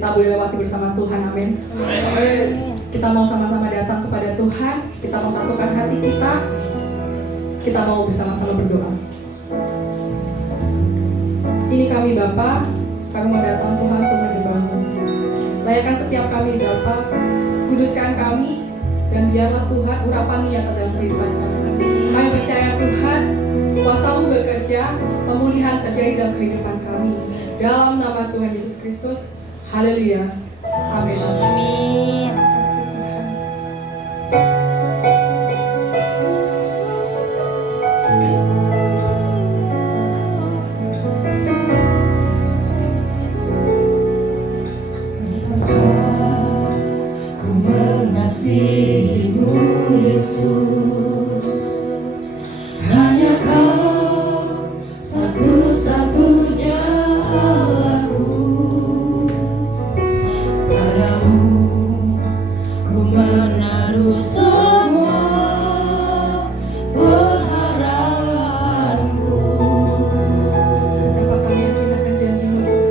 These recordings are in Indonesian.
kita boleh lewati bersama Tuhan. Amin. Kita mau sama-sama datang kepada Tuhan, kita mau satukan hati kita mau bersama-sama berdoa. Ini kami Bapa, kami mau datang Tuhan untuk menyembah-Mu. Layakkan setiap kami Bapa, kuduskan kami, dan biarlah Tuhan urapan nyata dalam kehidupan kami. Kami percaya Tuhan, kuasa-Mu bekerja, pemulihan terjadi dalam kehidupan kami. Dalam nama Tuhan Yesus Kristus, haleluya, amin. Amin. Terima kasih Tuhan. Ku mengasihi-Mu Yesus, hanya Kau satu-satunya Allahku. Padamu ku menaruh semua pengharapanku. Betapa kami yakin akan janji-Mu Tuhan.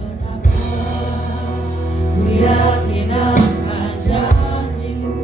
Betapa ku yakin akan janji-Mu.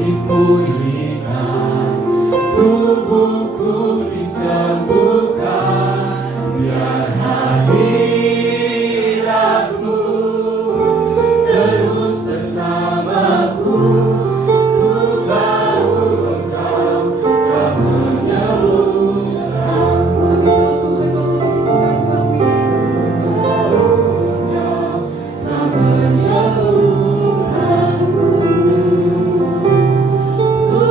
dipulihkan, tubuhku disembuhkan, biar hadiratmu terus bersamaku. Ku tahu Engkau telah menyembuhkanku. Telah menyembuhkanku. Ku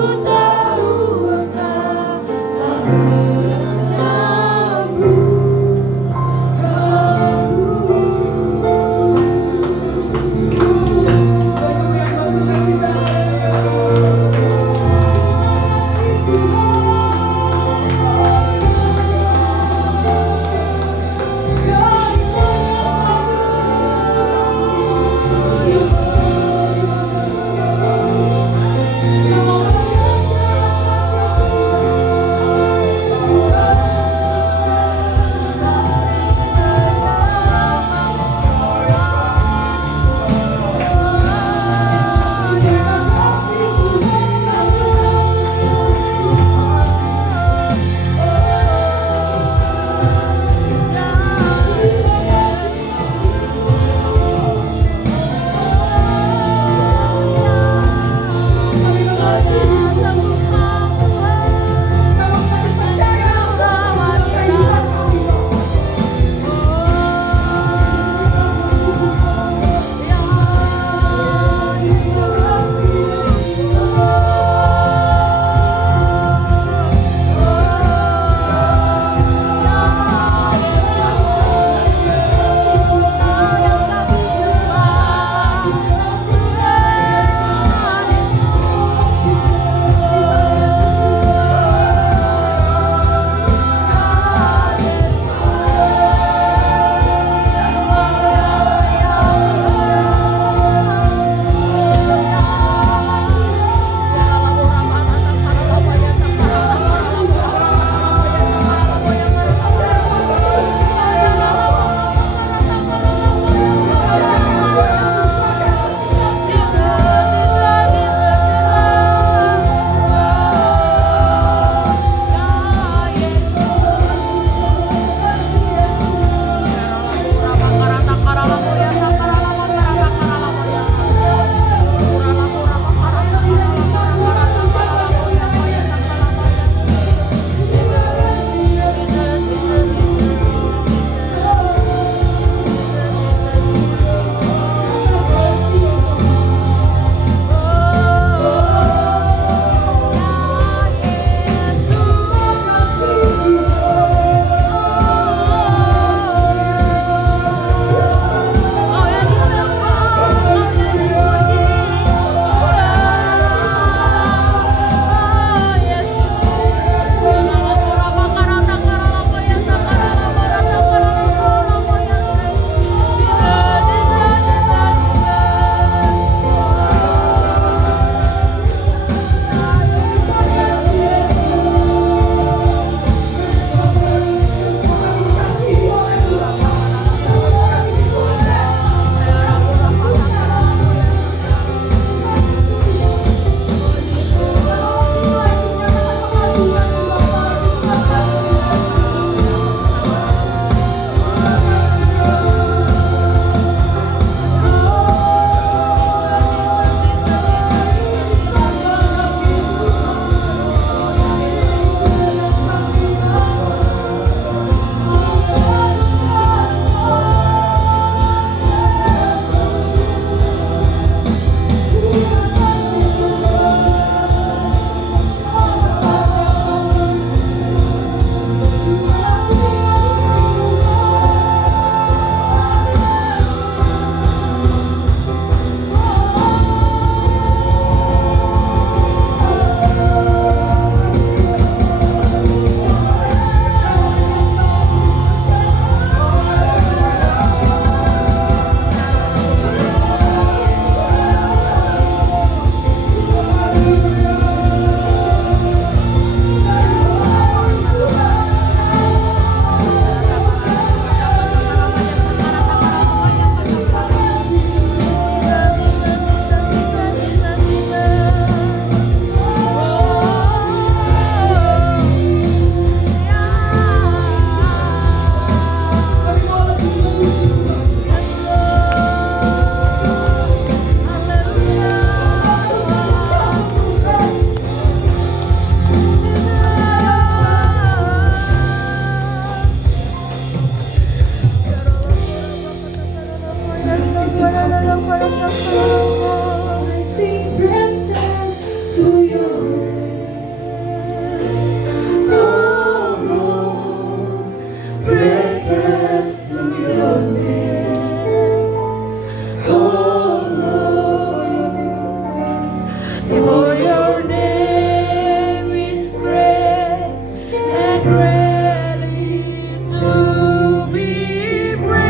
For your name is great and greatly to be praised.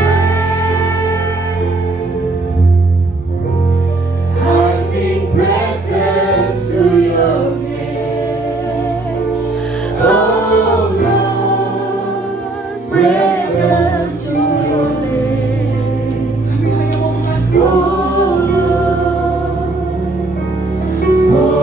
I sing praises to your name, oh Lord, praises to your name, Kami hanya mau mengasihi. oh Lord. For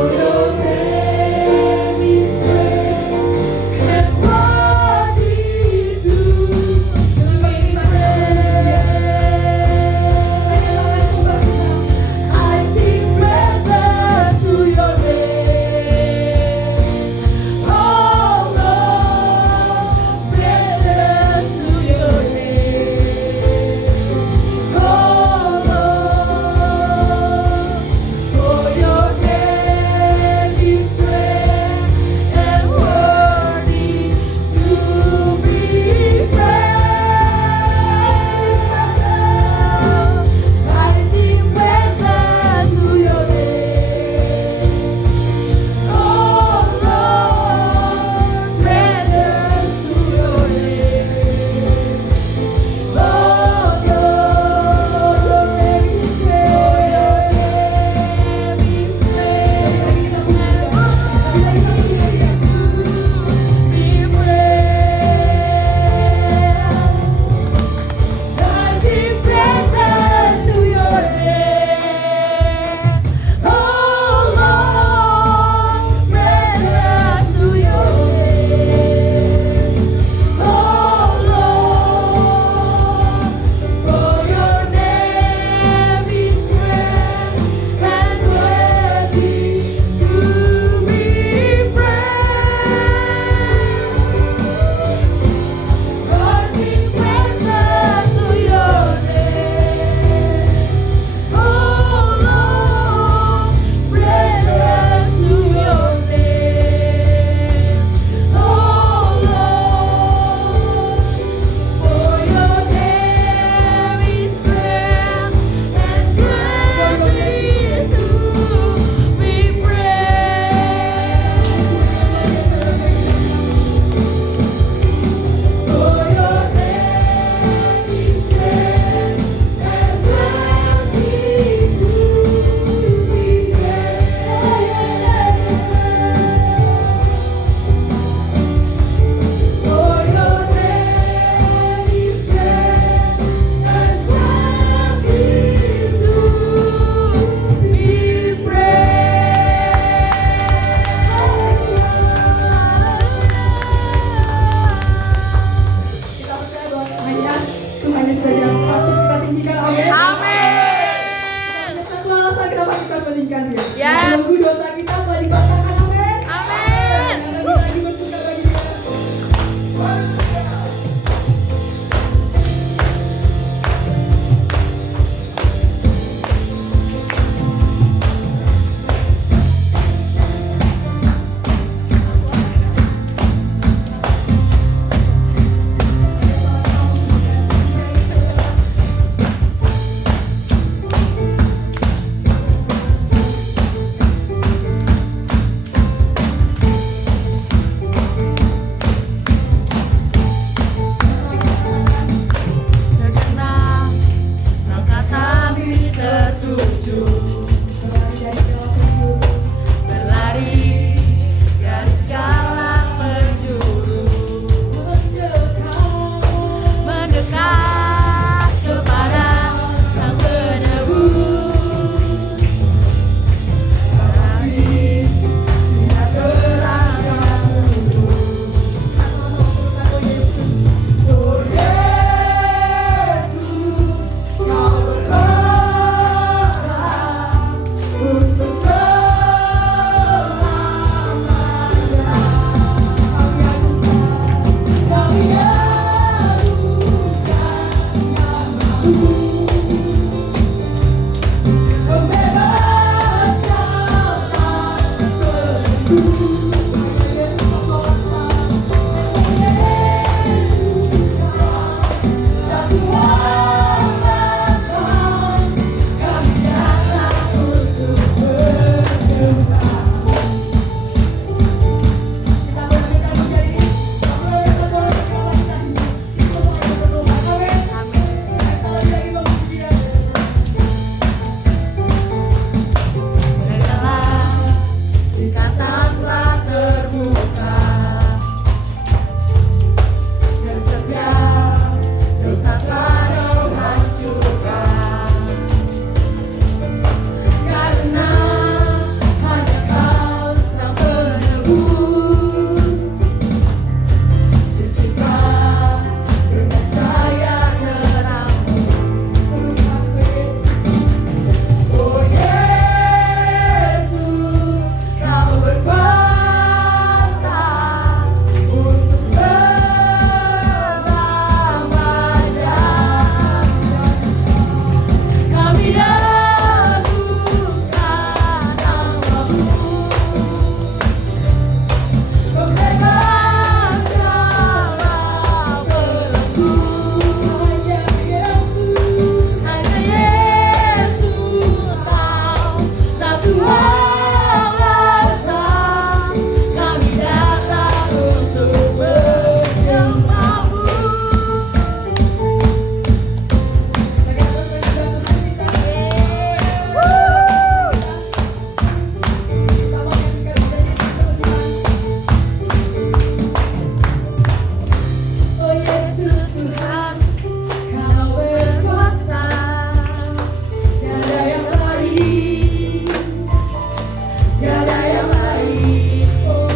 tiada yang lain. Oh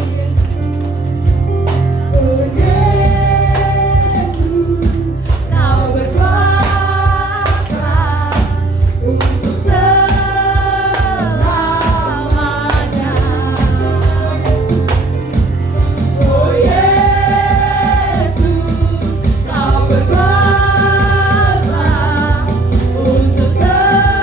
Yesus, Kau berkuasa untuk selamanya. Oh Yesus, Kau berkuasa untuk selamanya.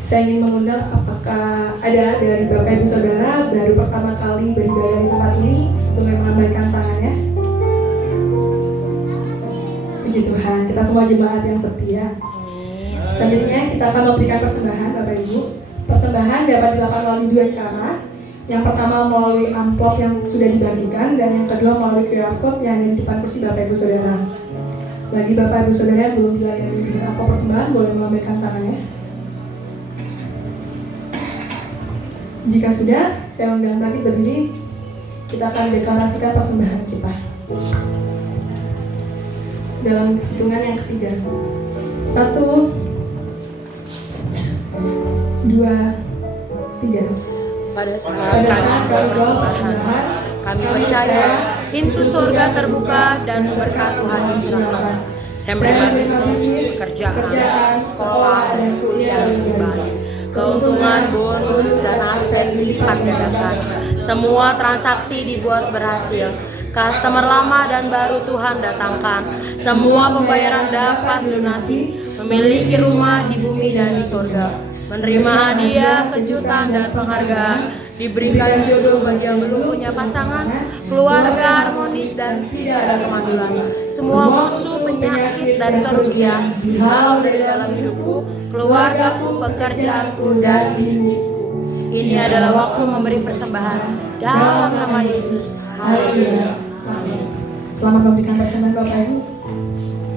Saya ingin mengundang apakah ada dari Bapak Ibu Saudara baru pertama kali beribadah di tempat ini, boleh melambaikan tangannya. Puji Tuhan, kita semua jemaat yang setia. Selanjutnya kita akan memberikan persembahan Bapak Ibu. Persembahan dapat dilakukan melalui dua cara. Yang pertama melalui amplop yang sudah dibagikan, dan yang kedua melalui QR Code yang ada di depan kursi Bapak Ibu Saudara. Bagi Bapak Ibu Saudara yang belum dilayani dengan amplop persembahan, boleh melambaikan tangannya. Jika sudah, saya undang bangkit berdiri. Kita akan deklarasikan persembahan kita dalam hitungan yang ketiga. 1, 2, 3. Pada saat kami berpersembahan, kami percaya pintu surga terbuka dan berkat Tuhan dicurahkan. Saya menerima bisnis, pekerjaan, sekolah, dan kuliah yang lebih baik. Keuntungan, bonus, dan aset dilipat gandakan. Semua transaksi dibuat berhasil. Customer lama dan baru Tuhan datangkan. Semua pembayaran dapat dilunasi. Memiliki rumah di bumi dan di surga. Menerima hadiah, kejutan, dan penghargaan. Diberikan jodoh bagi yang belum punya pasangan. Keluarga harmonis dan tidak ada kemandulan. Semua musuh, penyakit, dan kerugian dihalau dari dalam hidupku, keluargaku, pekerjaanku, dan bisnisku. Ini adalah waktu memberi persembahan dalam nama Yesus. Haleluya. Amin. Selamat memberikan persembahan Bapak Ibu.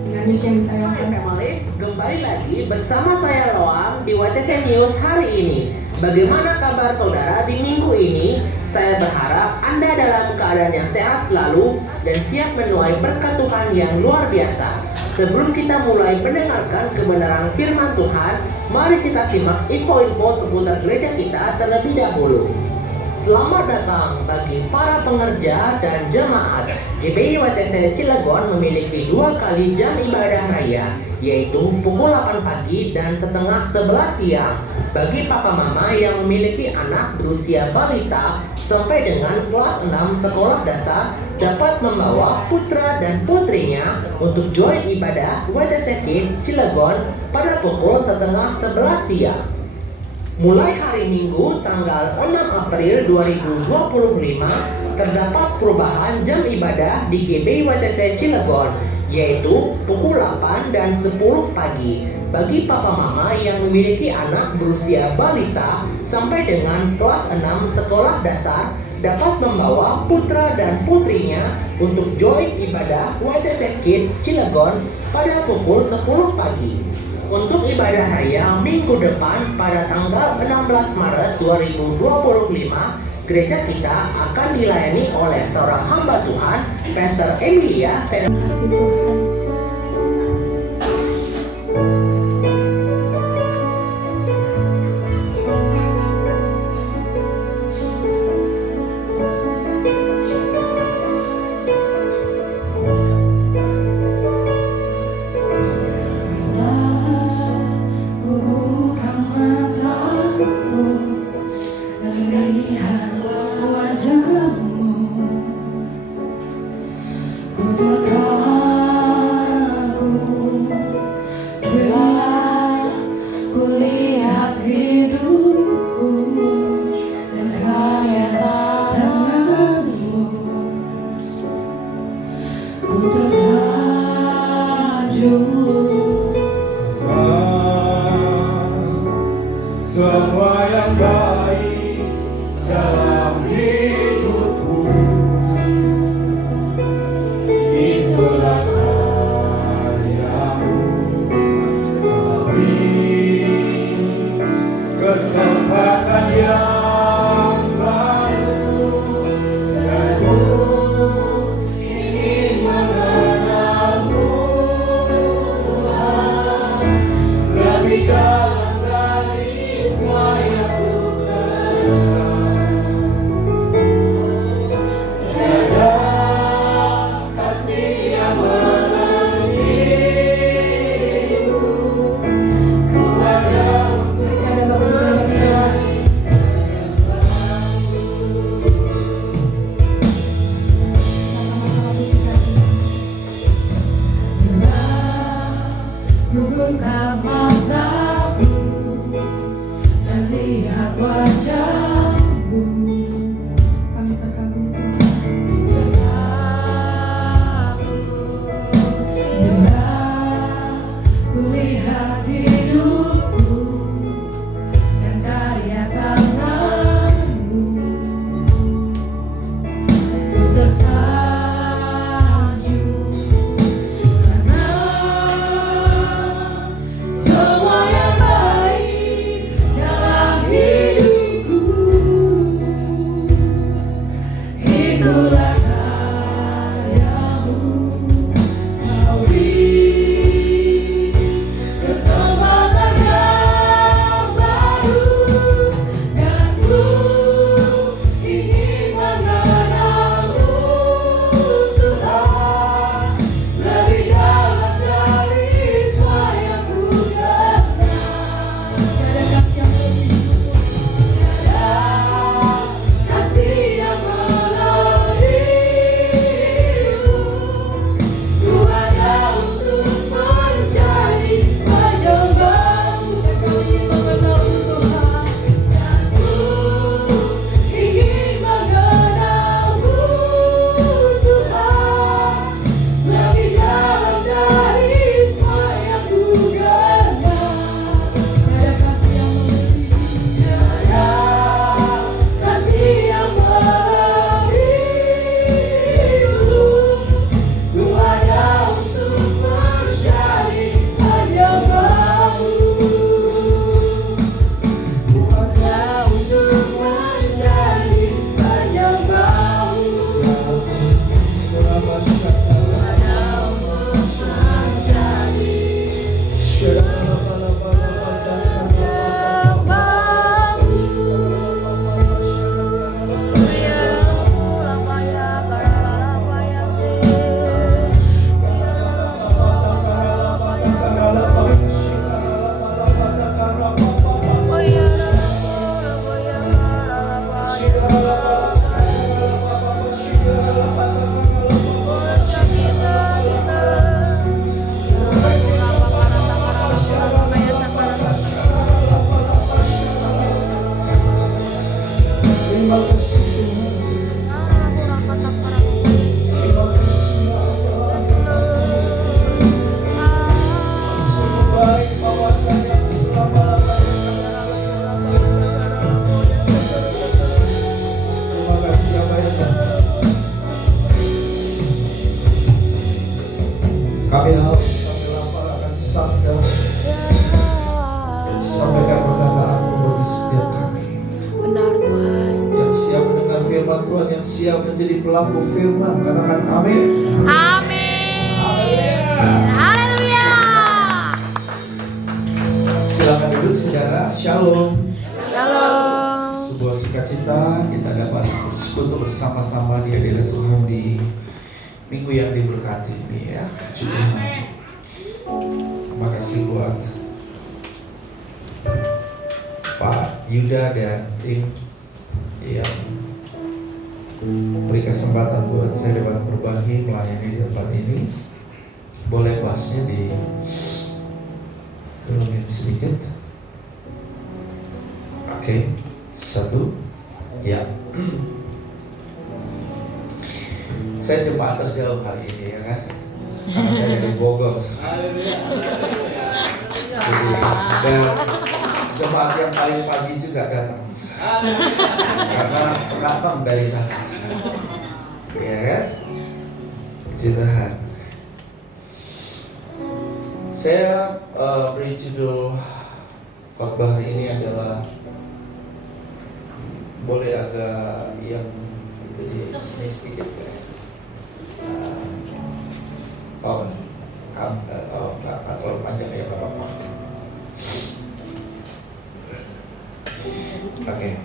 Dengan news yang ditayangkan. Familis, kembali lagi bersama saya Loam di WTC News hari ini. Bagaimana kabar saudara di minggu ini? Saya berharap Anda dalam keadaan yang sehat selalu dan siap menuai berkat Tuhan yang luar biasa. Sebelum kita mulai mendengarkan kebenaran firman Tuhan, mari kita simak info-info seputar gereja kita terlebih dahulu. Selamat datang bagi para pengerja dan jemaat. GBI WTC Cilegon memiliki 2 kali jam ibadah raya, yaitu pukul 8 pagi dan setengah 11 siang. Bagi papa mama yang memiliki anak berusia balita sampai dengan kelas 6 sekolah dasar, dapat membawa putra dan putrinya untuk join ibadah WTC Kids Cilegon pada pukul setengah 11 siang. Mulai hari Minggu tanggal 6 April 2025 terdapat perubahan jam ibadah di GBI WTC Cilegon, yaitu pukul 8 dan 10 pagi. Bagi papa mama yang memiliki anak berusia balita sampai dengan kelas 6 sekolah dasar, dapat membawa putra dan putrinya untuk join ibadah WTC Kids Cilegon pada pukul 10 pagi. Untuk ibadah raya minggu depan pada tanggal 16 Maret 2025, gereja kita akan dilayani oleh seorang hamba Tuhan, Pastor Emilia. Terima kasih Tuhan. Semua yang baik dalam hidupku, itulah karyamu. Beri kesempatan yang baru, dan ku ingin mengenalmu Tuhan lebih dalam dari semua yang ku kenal. Tiada kasih yang melebihimu, ku ada untuk Saya ada Bapak Ibu Saudara siap menjadi pelaku firman. Katakan amin. Amin. Haleluya. Silakan duduk saudara. Shalom. Shalom. Sebuah sukacita kita dapat bersekutu bersama-sama di hadirat Tuhan di minggu yang diberkati ini ya. Puji Tuhan. Terima kasih buat Pak Yuda dan tim yang beri kesempatan buat saya dapat berbagi melayani di tempat ini. Boleh bahasnya di turunin sedikit. Oke, satu, ya. Saya jemaat terjauh kali ini ya kan, karena saya dari Bogor. Jadi, dan jemaat yang paling pagi juga datang, karena 5:30 dari sana. Ya kan? Puji Tuhan. Saya beri judul khotbah hari ini adalah, boleh agak yang itu di sini sedikit ya. Nggak terlalu panjang ya Bapak. Oke.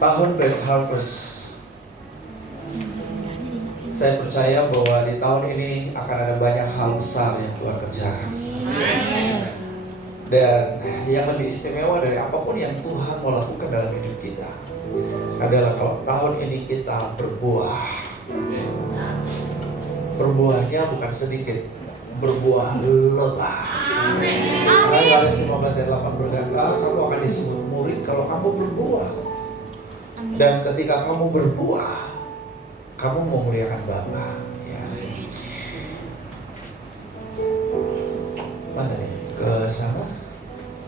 Tahun Black Harvest. Saya percaya bahwa di tahun ini akan ada banyak hal besar yang Tuhan kerjakan. Dan yang lebih istimewa dari apapun yang Tuhan mau lakukan dalam hidup kita adalah kalau tahun ini kita berbuah. Berbuahnya bukan sedikit, berbuah lebat. Karena Yohanes 15 ayat 8 berkata, kamu akan disebut murid kalau kamu berbuah. Dan ketika kamu berbuah, kamu memuliakan Bapa. Ya. Mana nih? Ke sana?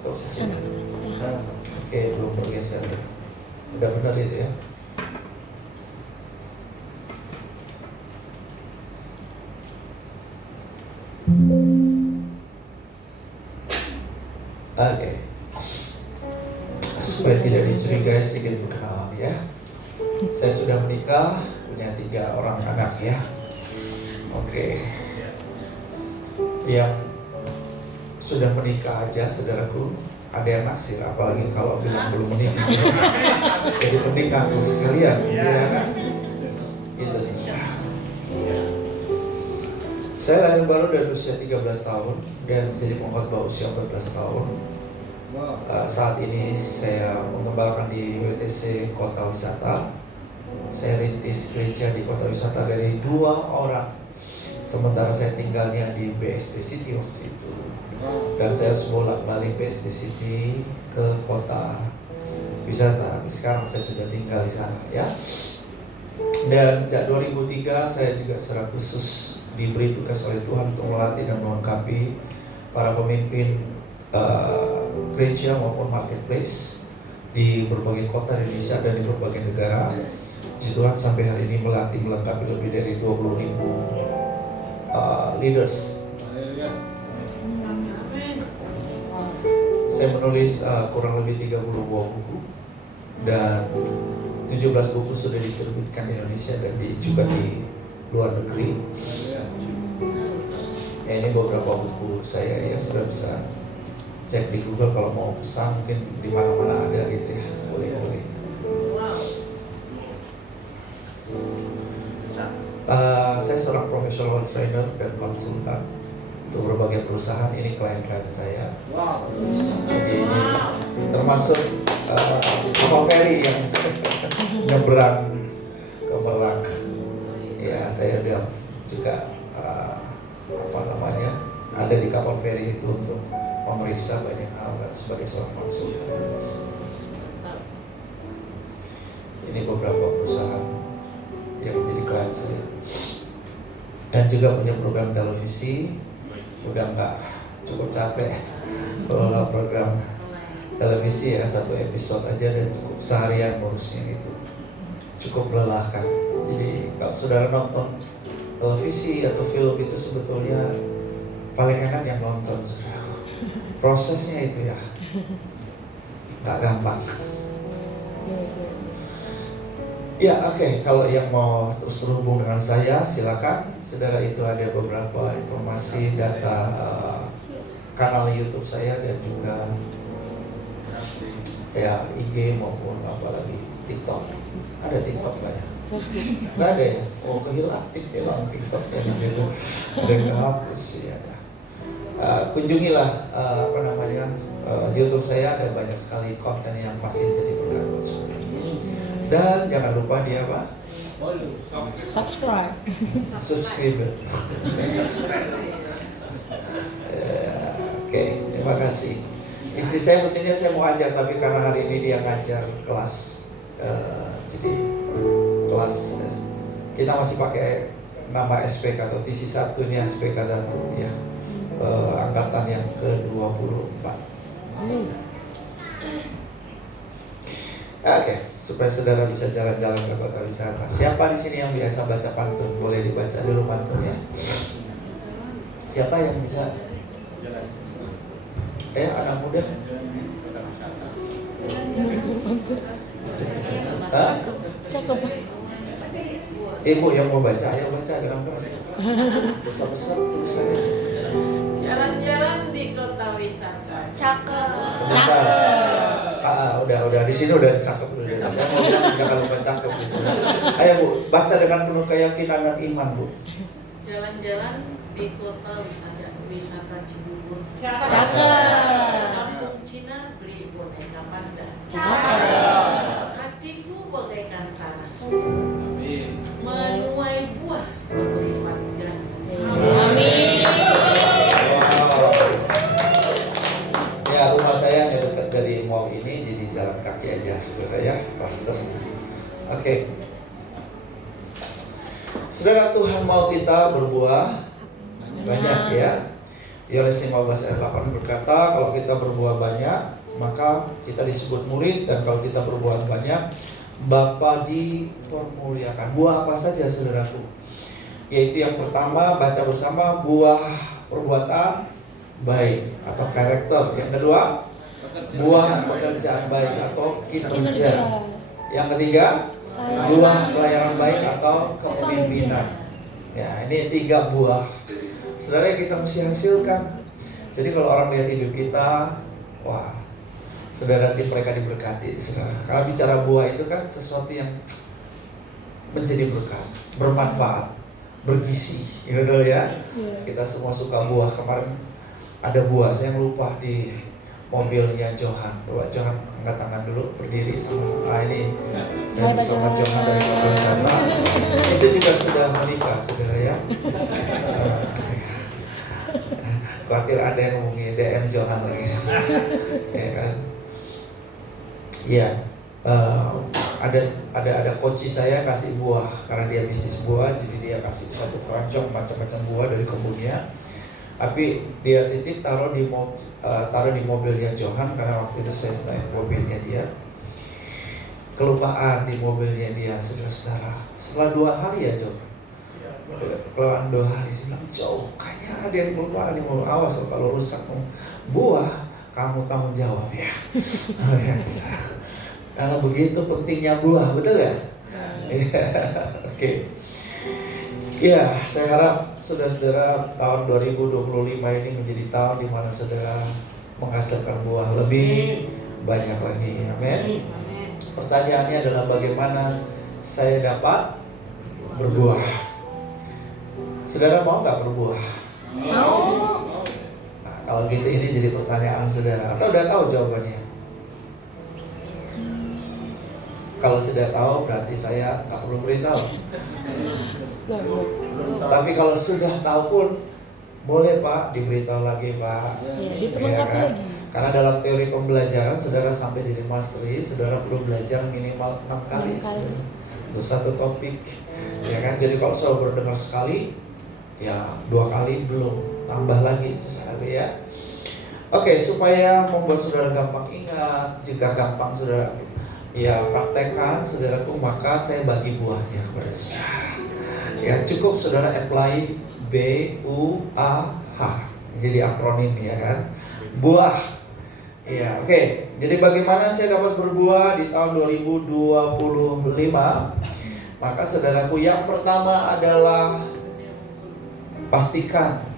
Atau ke sini? Oke, belum bergeser ya. Udah benar itu ya. Oke. Supaya tidak dicurigai, sedikit perkenalan ya. Saya sudah menikah, punya 3 orang anak ya. Oke. Yang sudah menikah aja saudaraku, ada yang naksir, apalagi kalau bilang belum menikah. Jadi penting ngaku sekalian, ya kan? Gitu sih. Saya lahir baru dari usia 13 tahun dan jadi pengkhotbah usia 14 tahun. Saat ini saya mengembalakan di WTC Kota Wisata. Saya rintis gereja di Kota Wisata dari 2 orang. Sementara saya tinggalnya di BSD City waktu itu. Dan saya harus bolak-balik BSD City ke Kota Wisata. Sekarang saya sudah tinggal di sana ya. Dan sejak 2003 saya juga secara khusus diberi tugas oleh Tuhan untuk melatih dan melengkapi para pemimpin gereja maupun marketplace di berbagai kota di Indonesia dan di berbagai negara. Puji Tuhan sampai hari ini melatih melengkapi lebih dari 20.000 leaders. Saya menulis kurang lebih 30 buah buku dan 17 buku sudah diterbitkan di Indonesia dan juga di luar negeri. Ya, ini beberapa buku saya ya, sudah bisa cek di Google kalau mau pesan, mungkin di mana-mana ada gitu ya. Boleh. Saya seorang profesional trainer dan konsultan untuk berbagai perusahaan. Ini klien-klien saya. Jadi ini termasuk kapal feri yang nyebrang ke Merak. Ya, saya juga ada di kapal feri itu untuk memeriksa banyak hal dan sebagai seorang konsultan. Ini beberapa perusahaan yang menjadi klien saya. Dan juga punya program televisi. Udah nggak cukup capek kelola program televisi ya, 1 episode aja dan cukup seharian ngurusnya itu. Cukup melelahkan. Jadi kalau saudara nonton televisi atau film itu sebetulnya paling enak yang nonton. Prosesnya itu ya nggak gampang. Ya, oke. Kalau yang mau terus terhubung dengan saya, silakan. Saudara, itu ada beberapa informasi data kanal YouTube saya dan juga ya IG maupun apalagi TikTok. Ada TikTok nggak ya? Nggak ada ya? Oh, hilang TikTok ya di situ. Ada kehapus ya. Kunjungilah YouTube saya, ada banyak sekali konten yang pasti jadi berkat buat saudara. Dan jangan lupa dia apa? Subscribe. Oke, terima kasih. Istri saya mestinya saya mau ajak, tapi karena hari ini dia ngajar kelas, jadi kelas kita masih pakai nama SPK atau TC 1 ini SPK 1 ya, angkatan yang ke-24. Oke, supaya saudara bisa jalan-jalan ke kota wisata. Siapa di sini yang biasa baca pantun? Boleh dibaca dulu pantunnya. Siapa yang bisa? Anak muda? Hah? Ibu yang mau baca, ayo baca dalam kelas. Besar-besar tulisannya. Jalan-jalan di kota wisata. Cakep. Udah di sini udah cakep udah. Saya mau jangan lupa cakep gitu. Ayo Bu, baca dengan penuh keyakinan dan iman Bu. Jalan-jalan di kota wisata Cibubur. Cakep. Kampung Cina beli boneka panda. Cakep. Hatiku bagaikan tanah subur. Menuai buah berlipat ganda. Amin. Wow. Ya, rumah saya yang dekat dari mall ini, jadi jalan kaki aja saudara ya, klasternya. Oke. Saudara, Tuhan mau kita berbuah banyak ya. Yohanes 15 ayat 8 berkata, kalau kita berbuah banyak, maka kita disebut murid, dan kalau kita berbuah banyak, Bapa dipermuliakan. Buah apa saja saudaraku? Yaitu yang pertama, baca bersama, buah perbuatan baik atau karakter. Yang kedua, buah pekerjaan baik atau kinerja. Yang ketiga, buah pelayanan baik atau kepemimpinan. Ya, ini 3 buah saudara yang kita mesti hasilkan. Jadi kalau orang lihat hidup kita, wah, saudara, mereka diberkati saudara. Karena bicara buah itu kan sesuatu yang menjadi berkat, bermanfaat, bergizi, gitu ya. Kita semua suka buah. Kemarin ada buah, saya lupa di mobilnya Johan. Coba Johan angkat tangan dulu, berdiri sama-sama. Ini saya bersama Johan dari Kota Wisata. Itu juga sudah menikah, saudara ya. Khawatir ada yang ngomongin DM Johan lagi, ya kan? Iya. Ada coach saya kasih buah karena dia bisnis buah, jadi dia kasih satu keranjang macam-macam buah dari kebunnya. Tapi dia titip taruh di mobilnya Johan, karena waktu itu saya naik mobilnya dia. Kelupaan di mobilnya dia, saudara-saudara. Setelah 2 hari ya Johan. Kelupaan 2 hari, saya bilang jauh, kayaknya ada yang kelupaan nih, mau awas kalau rusak buah, kamu tanggung jawab ya. Karena begitu pentingnya buah, betul ya? Oke. Ya, saya harap saudara-saudara tahun 2025 ini menjadi tahun di mana saudara menghasilkan buah lebih banyak lagi. Amin. Pertanyaannya adalah bagaimana saya dapat berbuah? Saudara mau nggak berbuah? Mau. Nah, kalau gitu ini jadi pertanyaan saudara. Atau udah tahu jawabannya? Kalau sudah tahu berarti saya nggak perlu beritahu. Tapi kalau sudah tahu pun boleh Pak diberitahu lagi Pak. Ya, kan? Karena dalam teori pembelajaran saudara sampai jadi mastery, saudara perlu belajar minimal 6 kali untuk satu topik. Ya kan? Jadi kalau saudara berdengar sekali, ya 2 kali belum, tambah lagi saudara ya. Oke, supaya membuat saudara gampang ingat, juga gampang saudara ya praktekkan saudaraku, maka saya bagi buahnya kepada saudara. Ya, cukup saudara apply BUAH. Jadi akronim ya kan. Buah. Ya, oke. Jadi bagaimana saya dapat berbuah di tahun 2025? Maka saudaraku, yang pertama adalah pastikan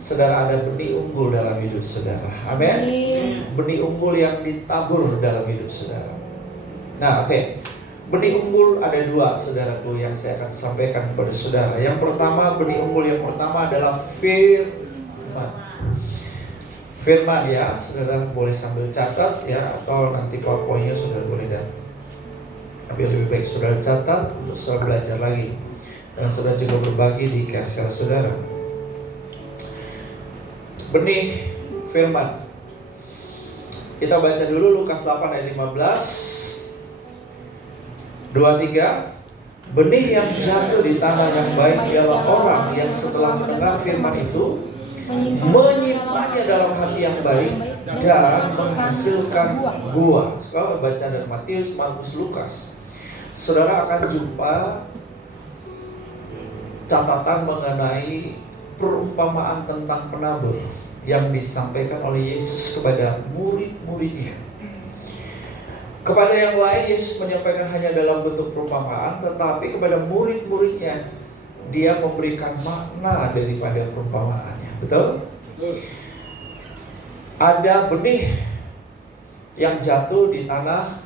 saudara ada benih unggul dalam hidup saudara. Amin. Benih unggul yang ditabur dalam hidup saudara. Nah, oke. Benih unggul ada dua saudaraku yang saya akan sampaikan kepada saudara. Yang pertama, benih unggul yang pertama adalah firman. Firman ya, saudara boleh sambil catat ya, atau nanti PowerPoint-nya saudara boleh dapat. Tapi lebih baik saudara catat untuk saudara belajar lagi. Dan saudara juga berbagi di carousel saudara. Benih firman. Kita baca dulu Lukas 8 ayat 15 23. Benih yang jatuh di tanah yang baik ialah orang yang setelah mendengar firman itu menyimpannya dalam hati yang baik dan menghasilkan buah. Kalau baca dari Matius, Markus, Lukas, saudara akan jumpa catatan mengenai perumpamaan tentang penabur yang disampaikan oleh Yesus kepada murid-muridnya. Kepada yang lain Yesus menyampaikan hanya dalam bentuk perumpamaan, tetapi kepada murid-muridnya Dia memberikan makna daripada perumpamaannya. Betul? Ada benih yang jatuh di tanah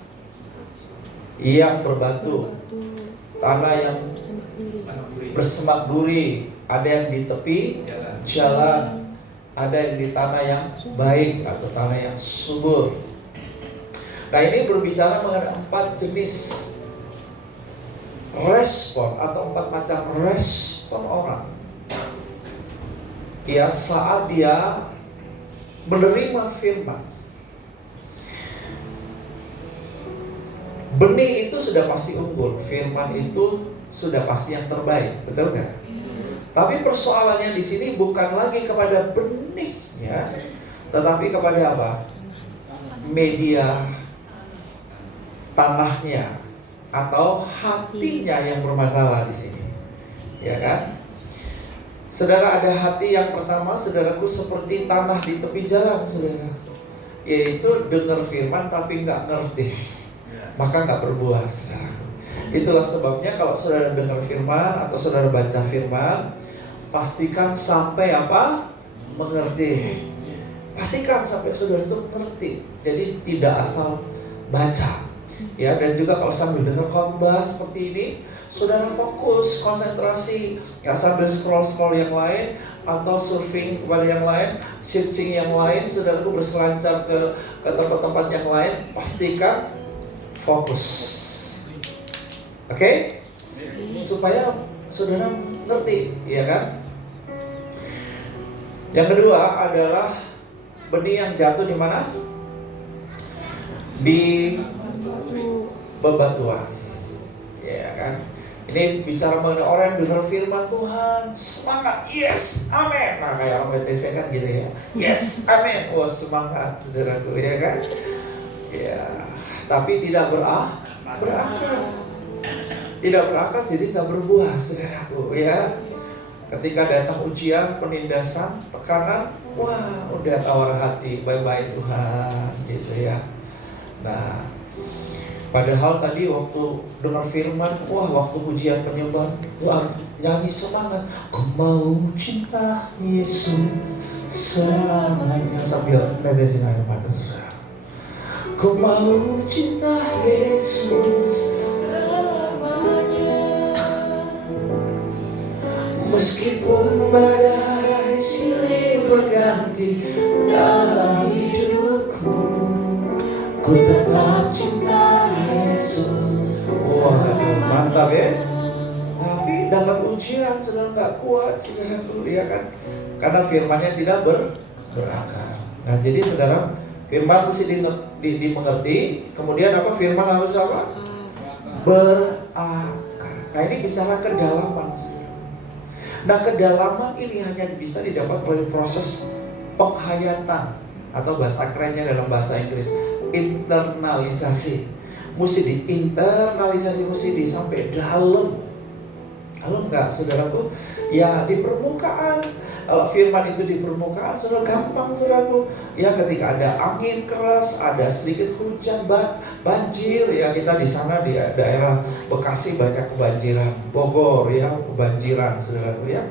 yang berbatu, tanah yang bersemak duri, ada yang di tepi jalan, ada yang di tanah yang baik atau tanah yang subur. Nah, ini berbicara mengenai 4 jenis respon atau 4 macam respon orang ya saat dia menerima firman. Benih itu sudah pasti unggul, firman itu sudah pasti yang terbaik, betul nggak? Tapi persoalannya di sini bukan lagi kepada benihnya, tetapi kepada apa? Media tanahnya atau hatinya yang bermasalah di sini, ya kan? Saudara, ada hati yang pertama, saudaraku, seperti tanah di tepi jalan, saudara, yaitu dengar firman tapi nggak ngerti, maka nggak berbuah, saudara. Itulah sebabnya kalau saudara dengar firman atau saudara baca firman, pastikan sampai apa? Mengerti. Pastikan sampai saudara itu mengerti. Jadi tidak asal baca. Ya, dan juga kalau sambil dengar khotbah seperti ini, saudara fokus, konsentrasi, nggak sambil scroll yang lain atau surfing kepada yang lain, searching yang lain, saudaraku berselancar ke tempat-tempat yang lain. Pastikan fokus. Oke? Supaya saudara ngerti, ya kan? Yang kedua adalah benih yang jatuh di mana? Di bebatuan, ya kan? Ini bicara mengenai orang yang dengar firman Tuhan, semangat, yes, amin. Nah, kayak orang BTC kan gitu ya, yes, amin. Wah, semangat, saudaraku, ya kan? Ya, tapi tidak berakar. Tidak berakar, jadi nggak berbuah, saudaraku, ya. Ketika datang ujian, penindasan, tekanan, wah, udah tawar hati, bye-bye Tuhan, gitu ya. Nah, padahal tadi waktu dengar firman, wah, waktu ujian penyembahan, wah, nyanyi semangat, ku mau cinta Yesus selamanya, sambil netesin air mata, saudara. Ku mau cinta Yesus selamanya, meskipun badai silih berganti dalam hidupku, ku tetap cinta Yesus. Wah, mantap ya. Tapi dalam ujian sedang nggak kuat, saudara dulu, ya kan? Karena firmannya tidak berakar. Nah, jadi saudara, firman mesti dimengerti. Kemudian apa? Firman harus apa? Berakar. Nah, ini bicara kedalaman, saudara. Nah, kedalaman ini hanya bisa didapat melalui proses penghayatan, atau bahasa kerennya dalam bahasa Inggris, internalisasi. Mesti diinternalisasi, mesti sampai dalam. Kalau enggak, saudaraku, ya di permukaan Kalau firman itu di permukaan, saudara, gampang saudaraku. Ya ketika ada angin keras, ada sedikit hujan, banjir. Ya kita di sana di daerah Bekasi banyak kebanjiran, Bogor ya kebanjiran saudaraku ya.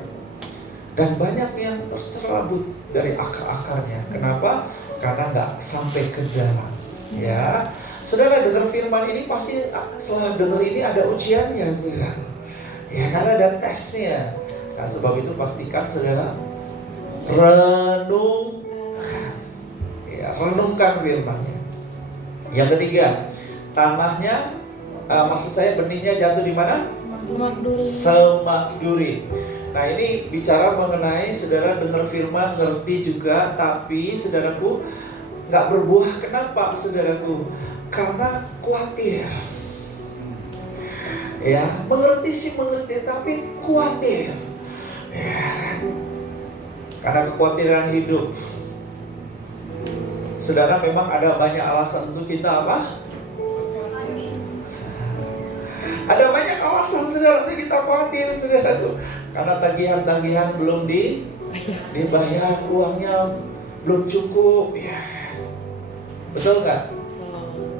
Dan banyak yang tercerabut dari akar-akarnya. Kenapa? Karena nggak sampai ke dalam. Ya, saudara dengar firman ini pasti setelah dengar ini ada ujiannya, saudara. Ya karena ada tesnya. Nah sebab itu pastikan saudara renungkan, ya renungkan firman-Nya. Yang ketiga, tanahnya, maksud saya benihnya jatuh di mana? Semak duri. Semak duri. Nah ini bicara mengenai saudara dengar firman, ngerti juga, tapi saudaraku nggak berbuah. Kenapa saudaraku? Karena khawatir. Ya mengerti sih mengerti, tapi khawatir. Ya, karena kekhawatiran hidup. Saudara memang ada banyak alasan untuk kita apa? Ada banyak alasan saudara untuk kita khawatir saudara tuh. Karena tagihan-tagihan belum dibayar, uangnya belum cukup. Ya. Betul nggak?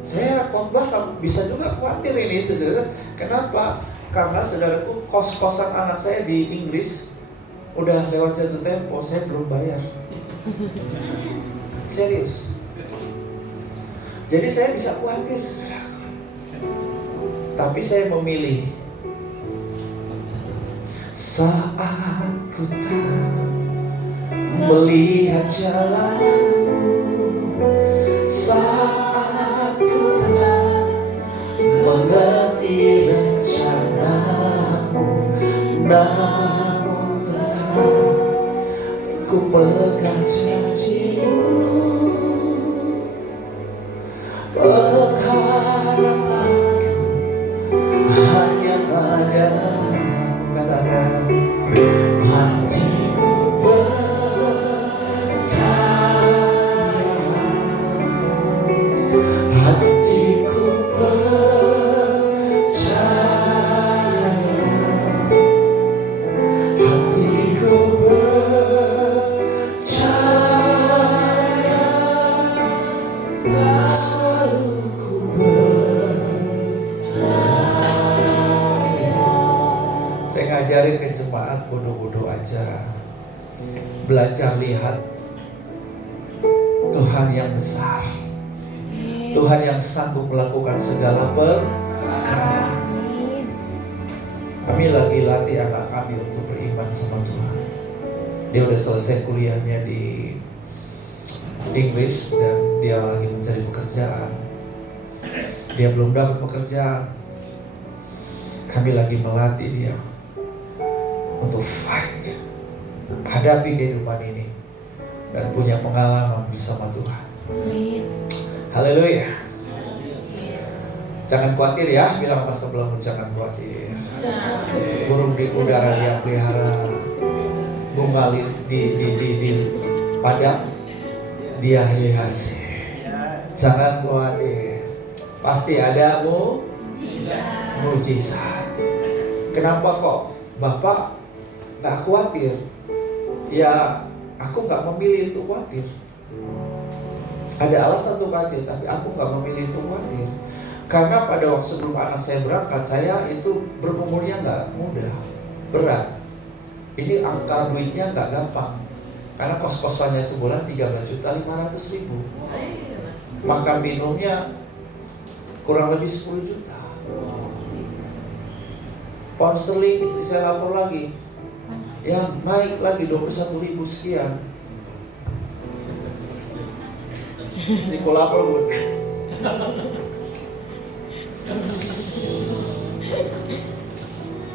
Saya khotbah bisa juga khawatir ini saudara. Kenapa? Karena saudaraku kos-kosan anak saya di Inggris udah lewat jatuh tempo, saya belum bayar. Serius. Jadi saya bisa khawatir saudara. Tapi saya memilih saat ku tak melihat jalanmu, saat ku tak mengerti rencanamu, namun tetap ku pegang janjimu. Pengharapanku hanya padamu, katakan hatiku percaya, hatiku percaya, hatiku percaya, selalu ku percaya. Saya ngajarin ke jemaat bodoh-bodoh aja, belajar lihat Tuhan yang besar, Tuhan yang sanggup melakukan segala perkara. Kami lagi latih anak kami untuk beriman sama Tuhan. Dia udah selesai kuliahnya di Inggris dan dia lagi mencari pekerjaan. Dia belum dapat pekerjaan. Kami lagi melatih dia untuk fight, hadapi kehidupan ini dan punya pengalaman bersama Tuhan. Haleluya. Jangan khawatir ya, bilang sama sebelahmu jangan khawatir. Burung di udara dia pelihara, bunga di padang dia hiasi. Jangan khawatir, pasti ada mujizat. Kenapa kok Bapak gak khawatir? Ya aku gak memilih untuk khawatir. Ada alasan untuk khawatir, tapi aku gak memilih untuk khawatir. Karena pada waktu sebelum anak saya berangkat, saya itu berumurnya gak mudah, berat. Ini angka duitnya gak gampang. Karena kos-kosannya sebulan 13.500.000. Makan minumnya kurang lebih 10 juta. Pound sterling istri saya lapor lagi, ya naik lagi 21.000 sekian. Istriku lapor, Bu.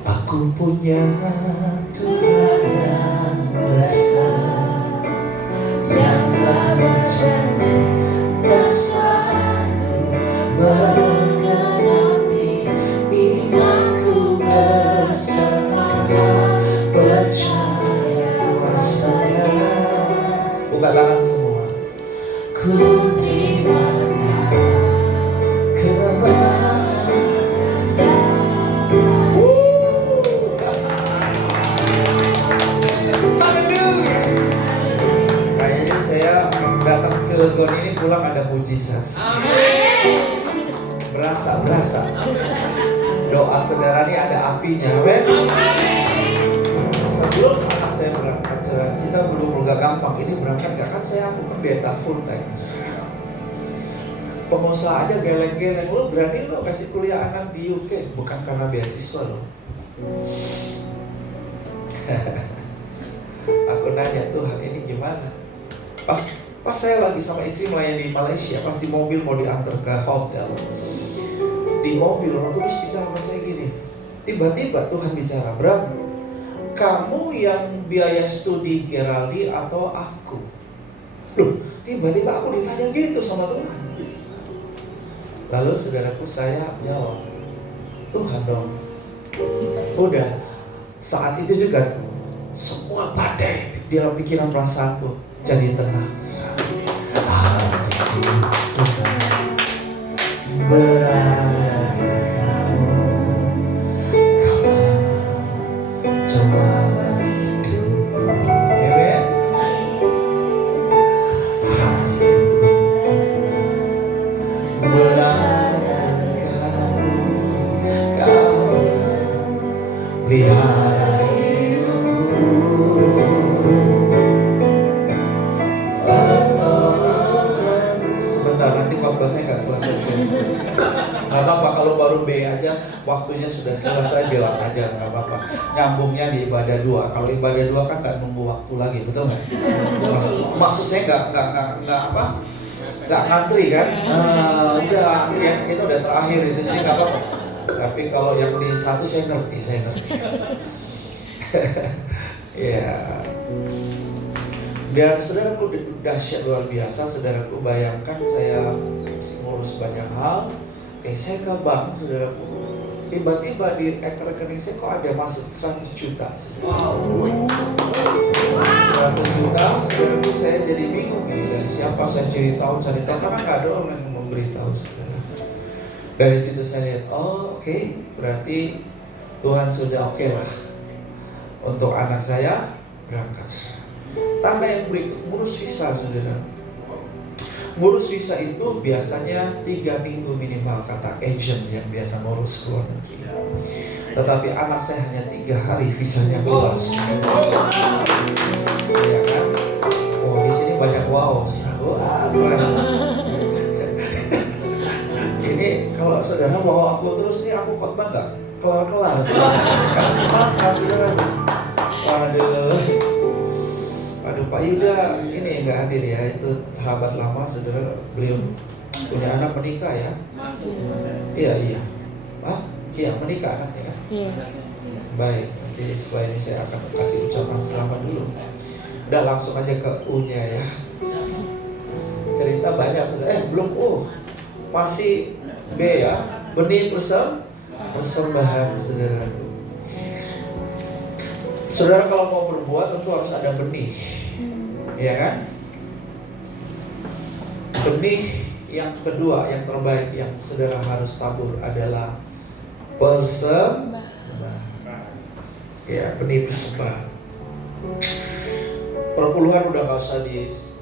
Aku punya Tuhan yang besar, yang telah berjanji dan sanggup menggenapi imanku bersama percaya kuasanya. Buka tangan semua. Ku dewasa kemenangan. Haleluya. Cilegon ini pulang ada mujizat. Berasa. Doa saudara ini ada apinya, amin. Sebelum anak saya berangkat, saudara, kita belum gak gampang. Ini berangkat gak kan saya pendeta full time. Pengusaha aja geleng-geleng, lo berani lo kasih kuliah anak di UK, bukan karena beasiswa lo. Aku nanya, Tuhan ini gimana? Pas saya lagi sama istri melayani di Malaysia, pas di mobil mau diantar ke hotel, di mobil Roh Kudus bicara sama saya gini, tiba-tiba Tuhan bicara, Bram, kamu yang biaya studi Geraldi atau aku? Loh, tiba-tiba aku ditanya gitu sama Tuhan. Lalu saudaraku saya jawab, Tuhan dong. Udah, saat itu juga semua badai di dalam pikiran perasaanku jadi tenang. Hatiku Tuhan berada di kamu, kau cuma hidupku. Amen. Hatiku berada di kamu, kau pelihara hidupku. Sebentar, nanti khotbah saya nggak selesai. Nggak apa-apa kalau baru B aja, waktunya sudah selesai bilang aja, nggak apa-apa. Nyambungnya di ibadah 2. Kalau ibadah 2 kan nggak nunggu waktu lagi, betul nggak? Maksud saya nggak ngantri kan? Udah antri ya, kita udah terakhir itu, jadi nggak apa-apa. Tapi kalau yang di 1 saya ngerti. Ya. Dan saudaraku dahsyat luar biasa, saudaraku bayangkan saya ngurus banyak hal, saya ke bank, saudaraku, tiba-tiba di rekening saya kok ada masuk 100 juta. 100 juta, saudaraku, saya jadi bingung ini dari siapa, saya cari tahu karena nggak ada orang yang memberitahu saudara. Dari situ saya lihat, oke, berarti Tuhan sudah oke lah untuk anak saya berangkat. Tanda yang berikut, ngurus visa, saudara. Ngurus visa itu biasanya 3 minggu minimal, kata agent yang biasa ngurus ke luar negeri. Tetapi anak saya hanya 3 hari visanya keluar. Ya kan? Oh, di sini banyak wow. Wah, keren. Ini kalau saudara wow aku terus nih, aku khotbah nggak kelar-kelar, saudara. Kan semangat, saudara. Aduh, Pak Yuda ini nggak hadir ya, itu sahabat lama, saudara. Beliau punya anak menikah ya. Iya. Iya, menikah anaknya kan. Baik, nanti setelah ini saya akan kasih ucapan selamat dulu. Udah langsung aja ke U-nya ya. Cerita banyak, saudara. Belum U, masih B ya. Benih persembahan, saudara. Saudara kalau mau berbuat tentu harus ada benih, ya kan? Benih yang kedua, yang terbaik yang saudara harus tabur adalah persembahan. Ya, benih persembahan. Perpuluhan udah nggak usah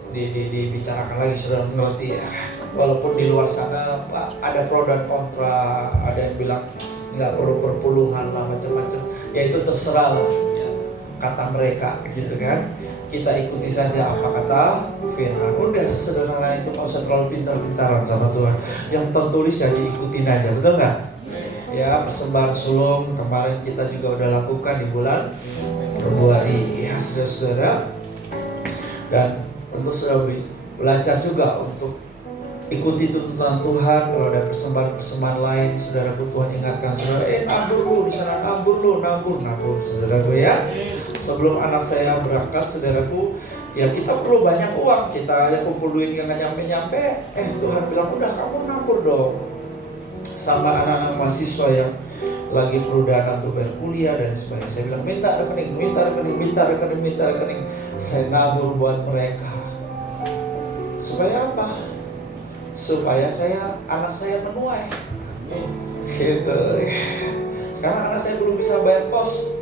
dibicarakan lagi, saudara mengerti ya. Walaupun di luar sana Pak, ada pro dan kontra, ada yang bilang nggak perlu perpuluhan lah, macam-macam. Ya itu terserah lah, kata mereka gitu kan. Kita ikuti saja apa kata firman. Udah sesederhana itu, nggak usah terlalu pintar-pintaran sama Tuhan. Yang tertulis ya diikutin aja, betul nggak? Ya, persembahan sulung kemarin kita juga udah lakukan di bulan Februari ya, saudara-saudara. Dan tentu sudah belajar juga untuk ikuti tuntunan Tuhan. Kalau ada persembahan-persembahan lain, saudaraku, Tuhan ingatkan saudara, nabur lu di sana, nabur, saudaraku ya. Sebelum anak saya berangkat, saudaraku, ya kita perlu banyak uang, kita aja kumpul duit yang nggak nyampe-nyampe. Tuhan bilang, udah kamu nabur dong. Sama anak-anak mahasiswa yang lagi perlu dana untuk bayar kuliah dan sebagainya. Saya bilang, minta rekening. Saya nabur buat mereka. Supaya apa? Supaya anak saya menuai. Gitu. Sekarang anak saya belum bisa bayar kos.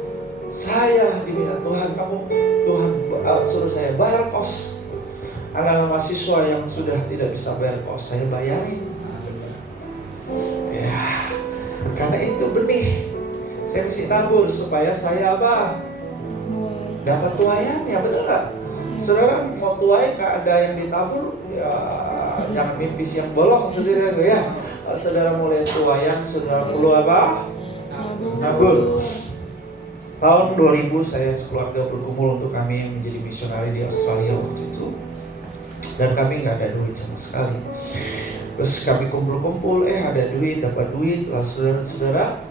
Saya diminta Tuhan suruh saya bayar kos. anak-anak mahasiswa yang sudah tidak bisa bayar kos, saya bayarin. Ya, karena itu benih saya mesti nabur supaya saya apa? Dapat tuayan, ya betul nggak? Saudara mau tuai nggak ada yang ditabur, ya jangan mimpi siang bolong, saudara ya. Kalau saudara mau lihat tuayan, saudara perlu apa? Nabur. Tahun 2000 saya sekeluarga berkumpul untuk kami menjadi misionari di Australia waktu itu. Dan kami nggak ada duit sama sekali. Terus kami kumpul-kumpul, ada duit, dapat duit. Lalu saudara-saudara,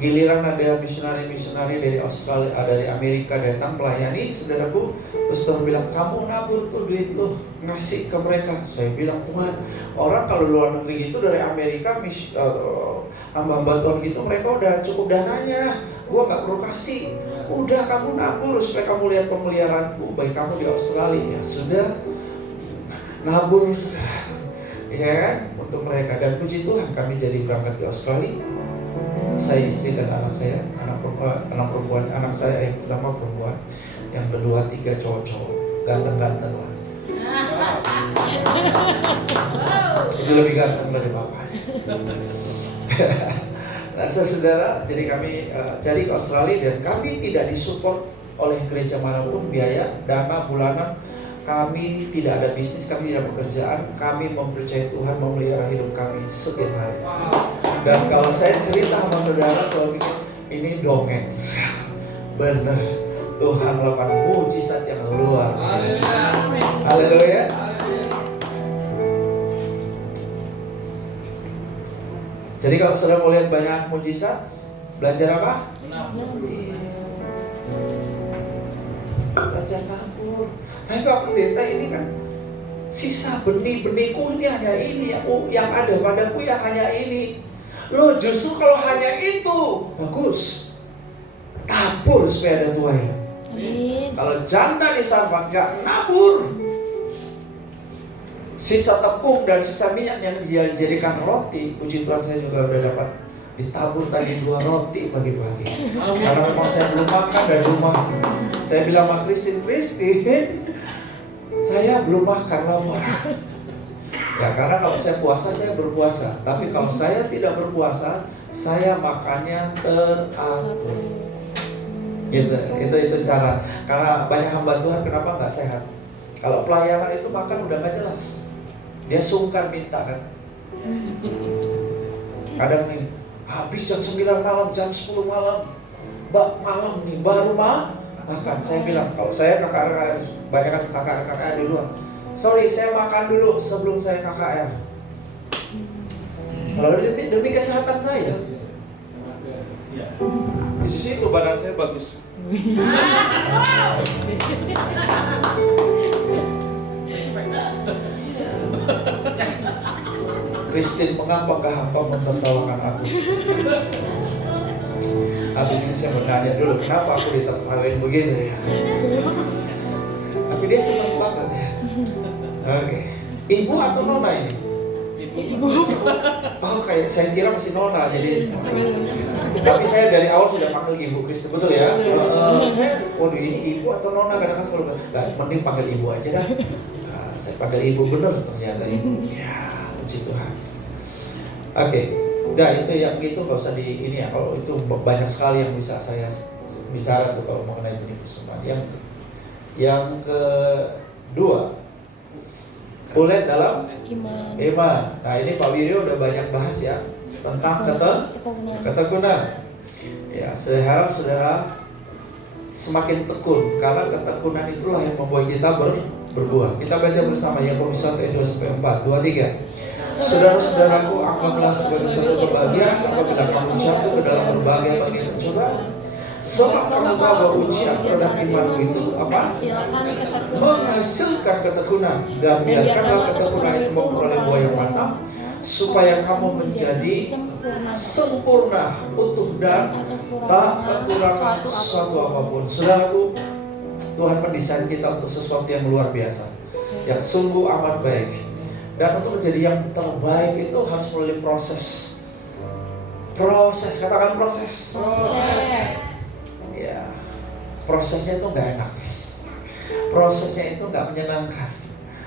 giliran ada misionari-misionari dari Australia, dari Amerika datang melayani saudaraku. Terus Tuhan bilang, kamu nabur tuh duit lu, ngasih ke mereka. Saya bilang, Tuhan, orang kalau luar negeri gitu dari Amerika, hamba-hamba Tuhan gitu, mereka udah cukup dananya, gua gak perlu kasih. Udah kamu nabur supaya kamu lihat pemeliharaanku, baik kamu di Australia. Ya sudah, nabur saudara, ya kan, untuk mereka. Dan puji Tuhan kami jadi berangkat ke Australia. Saya, istri dan anak saya, anak perempuan, anak saya yang pertama perempuan, yang kedua 3 cowok-cowok, ganteng-ganteng lah. Itu lebih ganteng dari bapaknya. Nah, saudara, jadi kami jadi ke Australia dan kami tidak disupport oleh gereja manapun, biaya, dana bulanan. Kami tidak ada bisnis, kami tidak pekerjaan, kami mempercayai Tuhan memelihara hidup kami setiap hari. Dan kalau saya cerita sama saudara, selalu pikir ini dongeng. Benar, Tuhan melakukan mujizat yang luar biasa. Haleluya. Jadi kalau saudara mau lihat banyak mujizat, belajar apa? Belajar nabur. Tapi Pak Pendeta, ini kan sisa benih-benihku ini hanya ini, yang ada padaku yang hanya ini. Loh, justru kalau hanya itu bagus, tabur supaya ada tuayan. Kalau janda di Sarfat gak nabur, sisa tepung dan sisa minyak yang dijadikan roti. Puji Tuhan, saya juga udah dapat ditabur tadi 2 roti pagi-pagi. Karena memang saya belum makan dari rumah. Saya bilang sama Christine, saya belum makan lapar. Ya, karena kalau saya puasa, saya berpuasa. Tapi kalau saya tidak berpuasa, saya makannya teratur. Itu cara. Karena banyak hamba Tuhan kenapa nggak sehat? Kalau pelayanan itu makan udah nggak jelas. Dia sungkan minta kan. Kadang nih, habis jam 9 malam, jam 10 malam, malam nih baru makan. Saya bilang, kalau saya KKR, banyak kan KKR di luar. Sorry, saya makan dulu sebelum saya KKR. Lalu demi kesehatan saya. Di situ badan saya bagus. Christine, mengapa hampa mentertawakan aku? Habis ini saya bertanya dulu, kenapa aku ditertawain begitu ya? Tapi dia senang banget ya. Oke. Ibu atau nona ini? Ibu. Oh, kayak saya kira masih nona, jadi. Tapi saya dari awal sudah panggil Ibu Christine, betul ya? Saya, waduh, ini ibu atau nona, kadang-kadang selalu, mending panggil ibu aja dah. Saya panggil ibu, bener ternyata ibu. Ya, puji Tuhan. Oke. Nah, itu yang gitu nggak usah di ini ya. Kalau itu banyak sekali yang bisa saya bicara tuh kalau mengenai benih persembahan. Yang kedua, boleh dalam iman. Nah, ini Pak Wiryo udah banyak bahas ya tentang ketekunan. Ya, saya harap saudara semakin tekun, karena ketekunan itulah yang membuat kita berbuah. Kita baca bersama Yakobus 1:2-4, 2-3. Saudara-saudaraku, anggaplah sebagai suatu kebahagiaan apabila kamu jatuh ke dalam berbagai pencobaan. Sebab kamu tahu bahwa ujian terhadap imanmu itu apa? Menghasilkan ketekunan. Dan biarkanlah ketekunan itu memperoleh buah yang mantap, supaya kamu menjadi sempurna, utuh dan tak kekurangan sesuatu apapun. Saudaraku, Tuhan mendesain kita untuk sesuatu yang luar biasa, yang sungguh amat baik. Dan untuk menjadi yang terbaik itu harus melalui proses. Katakan proses. Ya, prosesnya itu nggak enak. prosesnya itu nggak menyenangkan.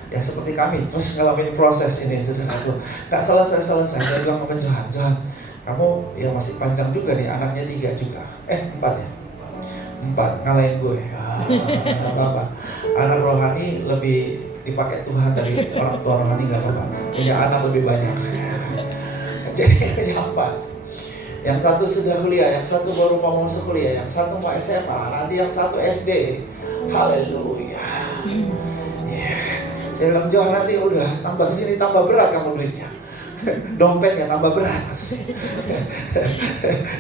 Ya seperti kami terus ngalamin proses ini, saudaraku, nggak selesai. Saya bilang sama Johan, kamu ya masih panjang juga nih, anaknya 3 juga, 4 ya, 4 ngalahin gue. Apa-apa. Anak rohani lebih dipakai Tuhan dari orang tua rohani, nggak apa-apa. Punya anak lebih banyak. Jadi punya 4. Yang satu sudah kuliah, yang satu baru mau masuk kuliah, yang satu mau SMA, nanti yang satu SD. Haleluya. Saya bilang, Johan nanti udah tambah sini tambah berat kamu duitnya. Dompetnya tambah berat.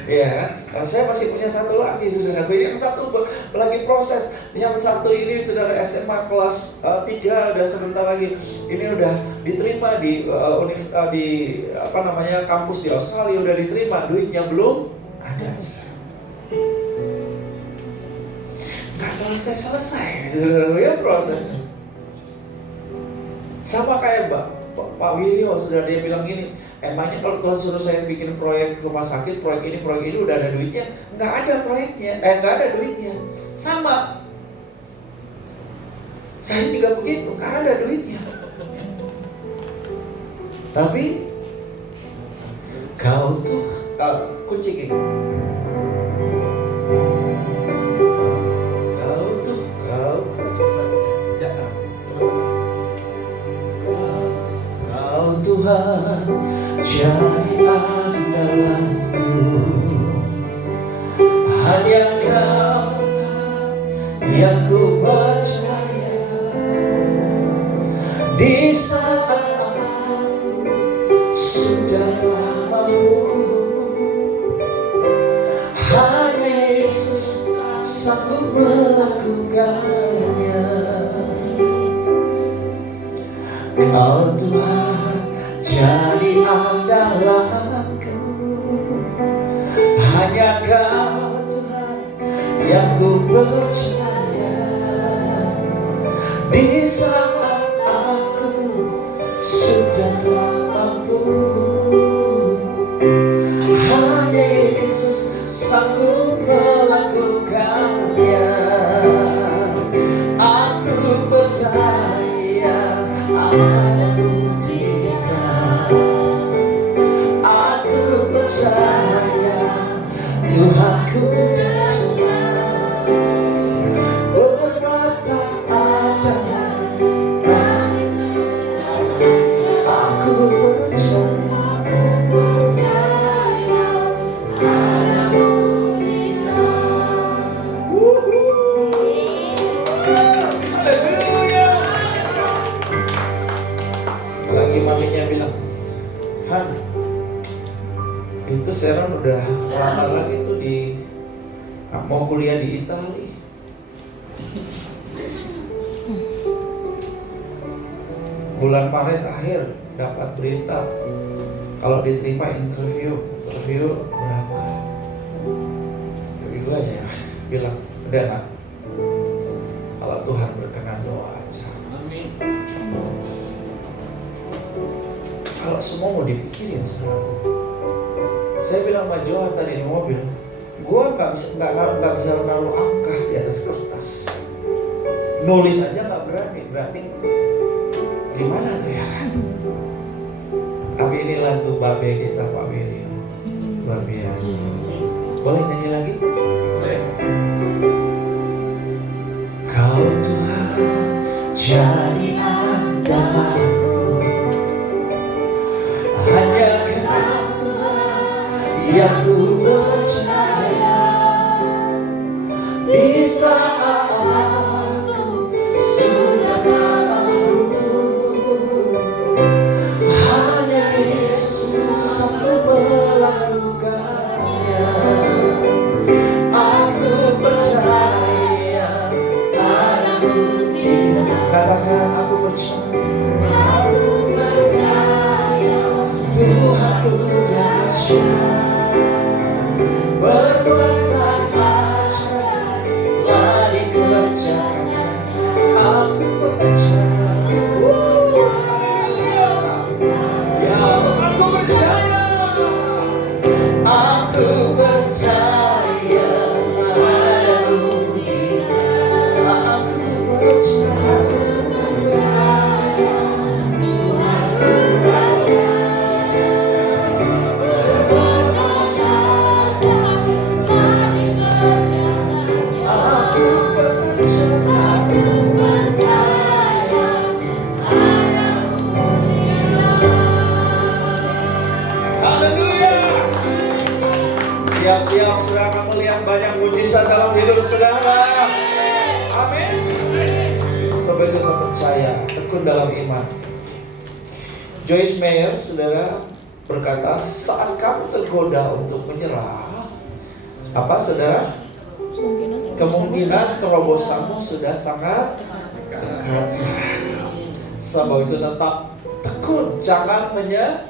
Ya kan? Nah, saya masih punya satu lagi, saudara. Yang satu lagi proses. Yang satu ini saudara SMA kelas 3 udah sebentar lagi. Ini udah diterima di kampus di Australia, udah diterima, duitnya belum ada. Nggak selesai, saudara, ya prosesnya. Sama kayak Pak Wiryo, saudara, dia bilang gini, emangnya kalau Tuhan suruh saya bikin proyek rumah sakit, proyek ini udah ada duitnya? Nggak ada proyeknya, nggak ada duitnya. Sama, saya juga begitu, nggak ada duitnya. Tapi kau tuh kunci gini. Kau Tuhan jadi andalanku, hanya Kau yang ku percaya. Di saat aku sudah tak mampu, hanya Yesus sanggup melakukannya. Kau Tuhan jadi andalanku, hanya Kau Tuhan yang ku percaya. Di saat aku sudah tak mampu, hanya Yesus sanggup melakukannya. Aku percaya ada mujizat. Aku percaya Tuhanku dan semua berbuat ajaib. Aku percaya ada mujizat. Haleluya. Lagi maminya bilang, Han, itu Sharon udah lama lagi tuh mau kuliah di Italia. Bulan Maret akhir dapat berita kalau diterima interview berapa? Itu aja ya. Bilang, udah nak, kalau Tuhan berkenan doa aja. Amin. Kalau semua mau dipikirin, saudara. Saya bilang sama Johan tadi di mobil, gua nggak bisa naruh angka di atas kertas. Nulis aja nggak berani, berarti gimana tuh ya kan? Tapi ini lagu Babe kita Pak Wiryo, luar biasa. Boleh nyanyi lagi? Boleh. Kau Tuhan jadi andalanku, hanya Kau Tuhan yang ku percaya. Di saat aku sudah tak mampu, hanya Yesus sanggup melakukannya. Aku percaya ada mujizat. Katakan Siap-siap saudara akan melihat banyak mujizat dalam hidup saudara. Amin. Sebab itu kita percaya, tekun dalam iman. Joyce Meyer, saudara, berkata, saat kamu tergoda untuk menyerah, apa saudara? Kemungkinan kerobosanmu sudah sangat dekat, saudara. Sebab itu tetap tekun, jangan menyerah.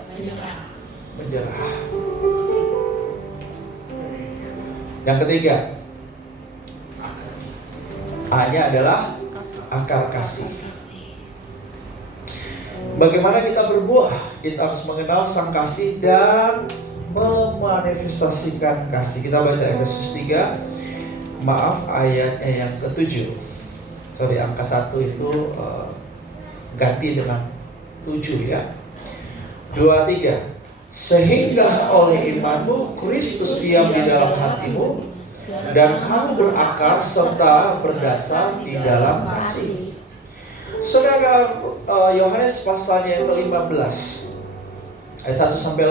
Yang ketiga, A-nya adalah akar kasih. Bagaimana kita berbuah? Kita harus mengenal sang kasih dan memanifestasikan kasih. Kita baca Efesus 3, ayatnya yang ke-7. Sorry, angka 1 itu ganti dengan 7 ya. 2, 3. Sehingga oleh imanmu Kristus diam di dalam hatimu, dan kamu berakar serta berdasar di dalam kasih. Saudara, Yohanes pasalnya yang ke-15 ayat 1-8.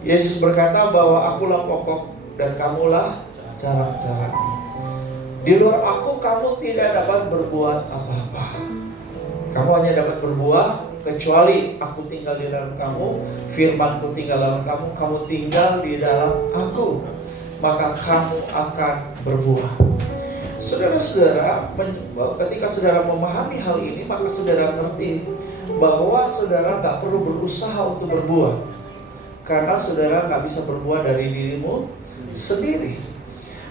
Yesus berkata bahwa akulah pokok dan kamulah carang-carangnya. Di luar aku kamu tidak dapat berbuat apa-apa. Kamu hanya dapat berbuah kecuali aku tinggal di dalam kamu, firmanku tinggal dalam kamu, kamu tinggal di dalam aku, maka kamu akan berbuah. Saudara-saudara, ketika saudara memahami hal ini, maka saudara mengerti bahwa saudara gak perlu berusaha untuk berbuah, karena saudara gak bisa berbuah dari dirimu sendiri.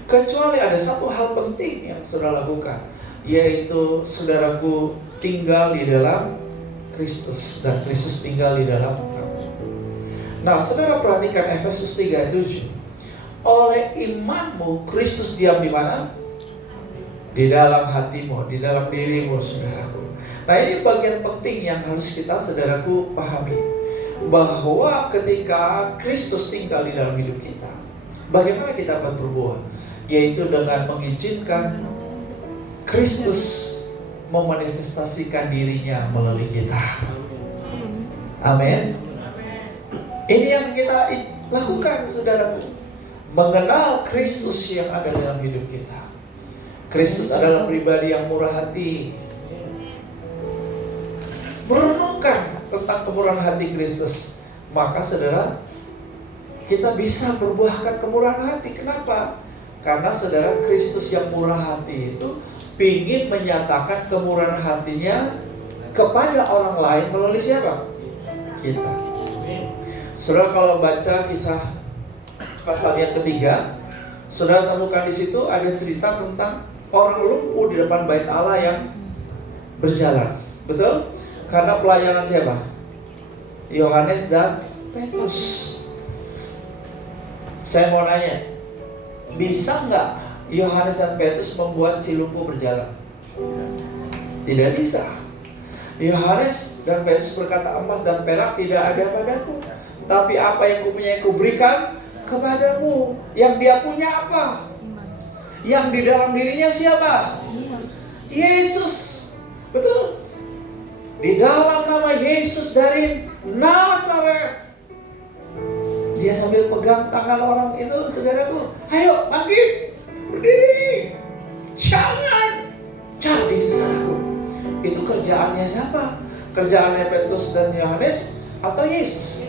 Kecuali ada satu hal penting yang saudara lakukan, yaitu saudaraku tinggal di dalam Kristus dan Kristus tinggal di dalam kamu. Nah, saudara perhatikan Efesus 3 ayat 7. Oleh imanmu Kristus diam di mana? Di dalam hatimu, di dalam dirimu, saudaraku. Nah, ini bagian penting yang harus kita, saudaraku, pahami, bahwa ketika Kristus tinggal di dalam hidup kita, bagaimana kita akan berbuah? Yaitu dengan mengizinkan Kristus memanifestasikan dirinya melalui kita. Amin. Ini yang kita lakukan, saudaraku. Mengenal Kristus yang ada dalam hidup kita. Kristus adalah pribadi yang murah hati. Merenungkan tentang kemurahan hati Kristus, maka saudara, kita bisa berbuahkan kemurahan hati. Kenapa? Karena saudara, Kristus yang murah hati itu ingin menyatakan kemurahan hatinya kepada orang lain melalui siapa? Kita. Saudara, kalau baca kisah pasal yang ketiga, saudara temukan di situ ada cerita tentang orang lumpuh di depan bait Allah yang berjalan. Betul? Karena pelayanan siapa? Yohanes dan Petrus. Saya mau nanya, bisa nggak Yohanes dan Petrus membuat si lumpuh berjalan? Tidak bisa. Yohanes dan Petrus berkata, emas dan perak tidak ada padaku, tapi apa yang kupunyai kuberikan kepadamu. Yang dia punya apa? Yang di dalam dirinya siapa? Yesus. Betul? Di dalam nama Yesus dari Nazaret. Dia sambil pegang tangan orang itu, saudaraku, ayo bangkit, berdiri, jangan. Jadi saudaraku, itu kerjaannya siapa? Kerjaannya Petrus dan Yohanes atau Yesus?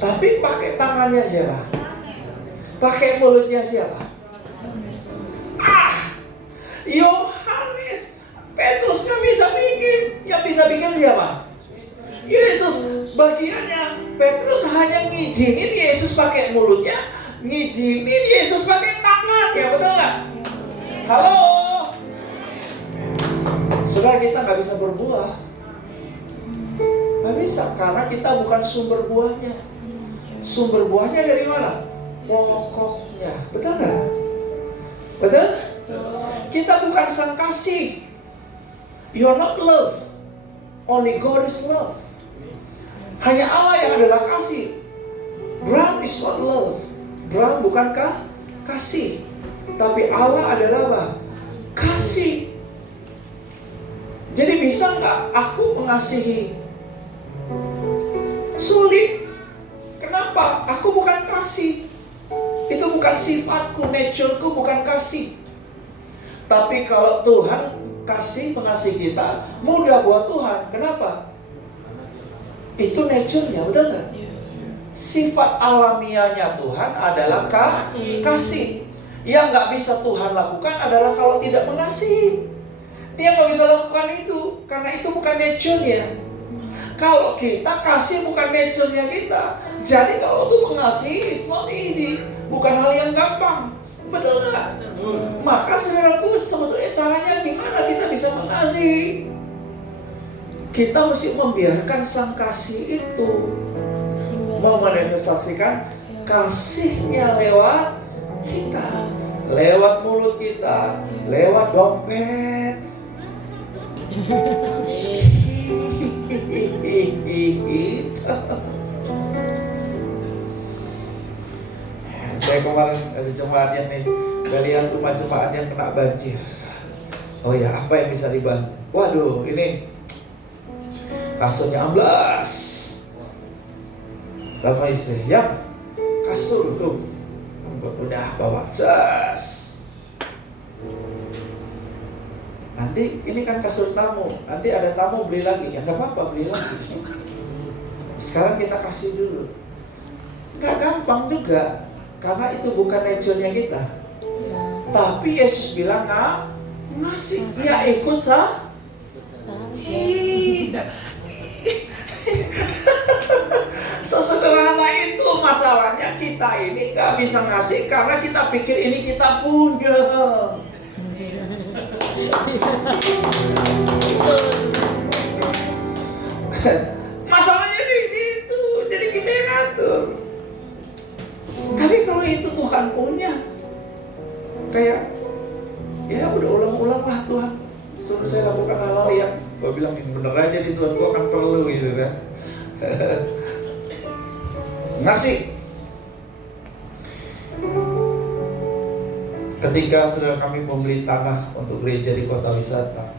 Tapi pakai tangannya siapa? Pakai mulutnya siapa? Yohanes, Petrus nggak bisa bikin. Yang bisa bikin siapa? Yesus. Bagiannya Petrus hanya ngizinin Yesus pakai mulutnya, ngizinin Yesus pakai tangannya, betul nggak? Halo, saudara, kita nggak bisa berbuah, nggak bisa, karena kita bukan sumber buahnya. Sumber buahnya dari mana? Pokoknya, betul nggak? Betul? Kita bukan sang kasih. You're not love. Only God is love. Hanya Allah yang adalah kasih. Bram is not love. Bram bukankah kasih? Tapi Allah adalah apa? Kasih. Jadi bisa nggak aku mengasihi? Sulit. Kenapa? Aku bukan kasih. Itu bukan sifatku, natureku bukan kasih. Tapi kalau Tuhan kasih, mengasihi kita, mudah buat Tuhan. Kenapa? Itu nature-nya, betul nggak? Sifat alamiahnya Tuhan adalah kasih. Yang nggak bisa Tuhan lakukan adalah kalau tidak mengasihi. Dia nggak bisa lakukan itu, karena itu bukan nature-nya. Kalau kita kasih bukan nature-nya kita. Jadi kalau untuk mengasihi, it's not easy. Bukan hal yang gampang. Betul nggak? Maka saudaraku, sebetulnya caranya gimana kita bisa mengasihi? Kita mesti membiarkan sang kasih itu memanifestasikan kasihnya lewat kita, lewat mulut kita, lewat dompet. Saya kemarin ada jemaat yang nih, saya lihat rumah jemaat yang kena banjir. Oh ya, apa yang bisa dibantu? Waduh, ini kasurnya amblas. Telepon istri, ya kasur tuh, udah bawa jas. Nanti ini kan kasur tamu, nanti ada tamu beli lagi, ya nggak apa-apa beli lagi. Sekarang kita kasih dulu. Nggak gampang juga, karena itu bukan nature-nya kita. Tapi Yesus bilang ngasih, ya ikut sah. Sesederhana itu masalahnya, kita ini gak bisa ngasih karena kita pikir ini kita punya. Masalahnya di situ, jadi kita yang ngatur. Tapi kalau itu Tuhan punya, kayak ya udah ulang-ulang lah Tuhan, suruh saya lakukan hal-hal yang gue bilang bener aja nih Tuhan, gue akan perlu gitu kan. Ngasih. Ketika saudara kami membeli tanah untuk gereja di kota wisata,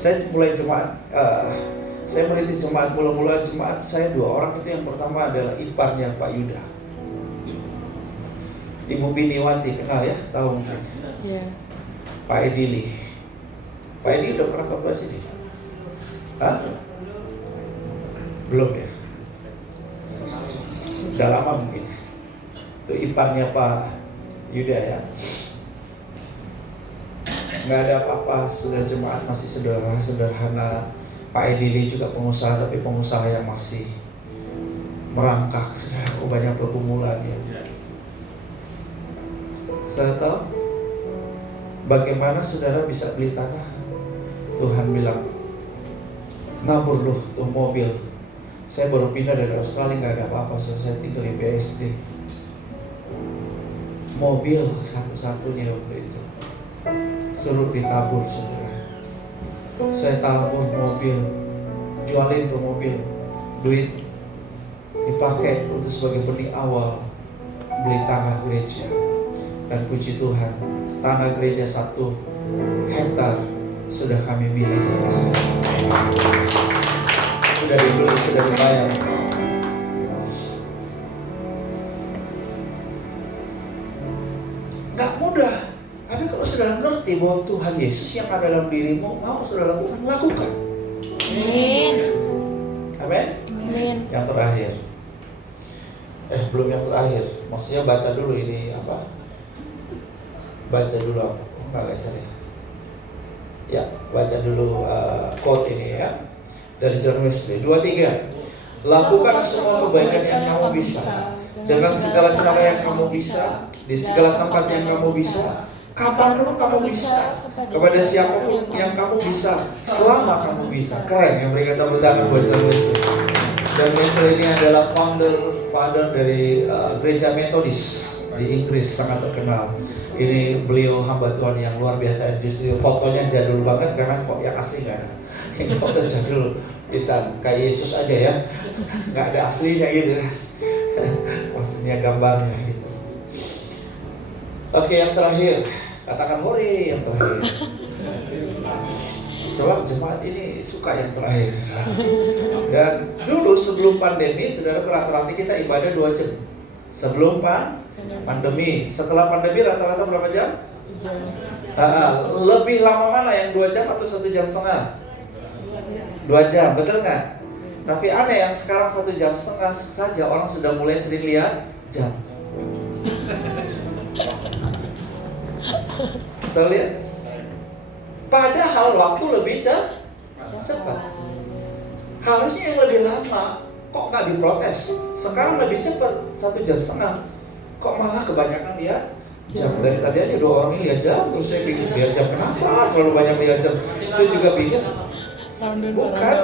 saya mulai jemaat, saya merintis jemaat, mula-mula jemaat saya 2 orang. Itu yang pertama adalah iparnya Pak Yuda, Ibu Biniwati, kenal ya, tahu mungkin. Yeah. Pak Edili. Pak Edili udah pernah khotbah sini? Belum ya? Udah lama mungkin. Itu iparnya Pak Yuda ya. Nggak ada apa-apa, sudah jemaat masih sederhana. Pak Edili juga pengusaha, tapi pengusaha yang masih merangkak. Saudara, banyak pergumulan ya. Saudara tahu bagaimana saudara bisa beli tanah? Tuhan bilang, nabur loh tuh mobil. Saya baru pindah dari Australia, nggak ada apa-apa, saya tinggal di BSD. Mobil satu-satunya waktu itu suruh ditabur saudara. Saya tabur mobil, jualin tuh mobil, duit dipakai untuk sebagai benih awal beli tanah gereja. Dan puji Tuhan, tanah gereja 1 hektar sudah kami miliki. Sudah dibeli, sudah dibayar. Gak mudah. Tapi kalau sudah ngerti bahwa Tuhan Yesus yang ada dalam dirimu, mau sudah lakukan. Amin. Amin. Amin. Yang terakhir. Belum yang terakhir. Maksudnya baca dulu ini apa? Baca dulu apa? Enggak geser ya. Ya, baca dulu quote ini ya. Dari John Wesley, 2-3. Lakukan semua kebaikan yang kamu bisa, dengan segala cara yang kamu bisa, di segala tempat yang kamu bisa, kapanpun kamu bisa, kepada siapapun yang kamu bisa, selama kamu bisa. Keren, yang berikan tepuk tangan buat John Wesley. John Wesley ini adalah father dari gereja Metodis di Inggris, sangat terkenal. Ini beliau hamba Tuhan yang luar biasa. Justru fotonya jadul banget karena kok yang asli nggak ada. Ini foto jadul, bisa kayak Yesus aja ya, nggak ada aslinya gitu. Maksudnya gambarnya gitu. Oke, yang terakhir, katakan hore yang terakhir. Sebab jemaat ini suka yang terakhir. Dan dulu sebelum pandemi, saudara, rata-rata kita ibadah 2 jam. Sebelum Pandemi. Setelah pandemi rata-rata berapa jam? Lebih lama mana, yang 2 jam atau 1,5 jam? 2 jam, betul nggak? Tapi aneh, yang sekarang 1,5 jam saja orang sudah mulai sering lihat jam. Bisa lihat? Padahal waktu lebih cepat. Harusnya yang lebih lama, kok nggak diprotes? Sekarang lebih cepat, 1,5 jam. Kok malah kebanyakan lihat jam? Dari tadi aja 2 orang ini lihat jam, terus saya bingung lihat jam. Kenapa terlalu banyak lihat jam? Saya juga bingung. Bukan,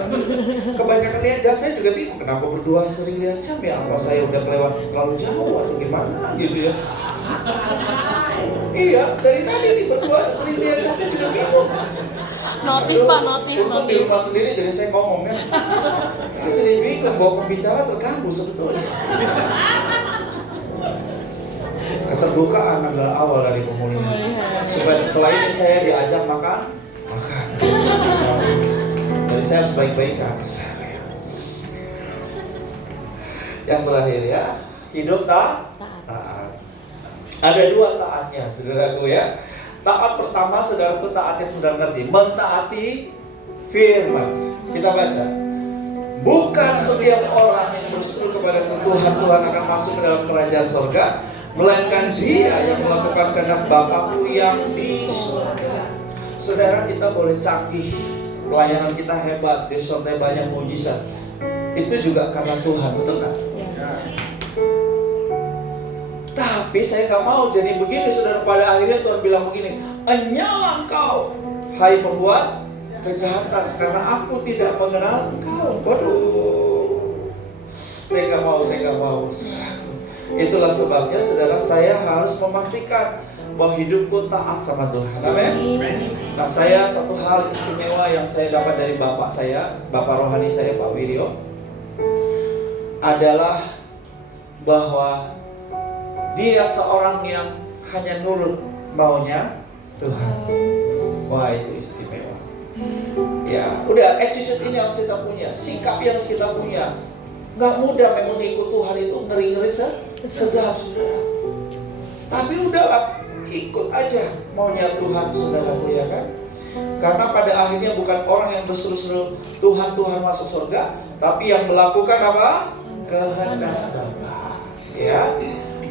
kebanyakan lihat jam, saya juga bingung. Kenapa berdua sering lihat jam ya? Apa saya udah kelewat terlalu jauh atau gimana gitu ya? Iya, dari tadi nih berdua sering lihat jam, saya juga bingung. Notif Pak, notif. Untuk di rumah sendiri jadi saya ngomong kan. Saya jadi bingung bahwa pembicara terganggu sebetulnya. Keterbukaan adalah awal dari pemulihan. Supaya setelah ini saya diajak makan. Jadi saya harus baik-baikan. Yang terakhir ya, hidup taat. Ada 2 taatnya, saudaraku ya. Taat pertama, saudaraku, taat yang sudah ngerti, mentaati firman. Kita baca. Bukan setiap orang yang berseru kepada Tuhan akan masuk ke dalam kerajaan surga, melainkan dia yang melakukan kehendak Bapakku yang di surga. Saudara, kita boleh canggih, pelayanan kita hebat, disertai banyak mujizat. Itu juga karena Tuhan, betul nggak? Tapi saya nggak mau jadi begini, saudara. Pada akhirnya Tuhan bilang begini, "Enyalah engkau, hai pembuat kejahatan, karena aku tidak mengenal engkau." Waduh, saya nggak mau. Itulah sebabnya, saudara, saya harus memastikan bahwa hidupku taat sama Tuhan. Amin. Nah, saya satu hal istimewa yang saya dapat dari bapak saya, bapak rohani saya, Pak Wiryo, adalah bahwa dia seorang yang hanya nurut maunya Tuhan. Wah, itu istimewa. Ya, udah, attitude ini harus kita punya, sikap yang harus kita punya. Nggak mudah memang ikut Tuhan itu, ngeri-ngeri sedap, saudara. Tapi udahlah, ikut aja maunya Tuhan, saudara, ya kan? Karena pada akhirnya bukan orang yang berseru-seru Tuhan masuk surga, tapi yang melakukan apa? Kehendak Bapa. Ya.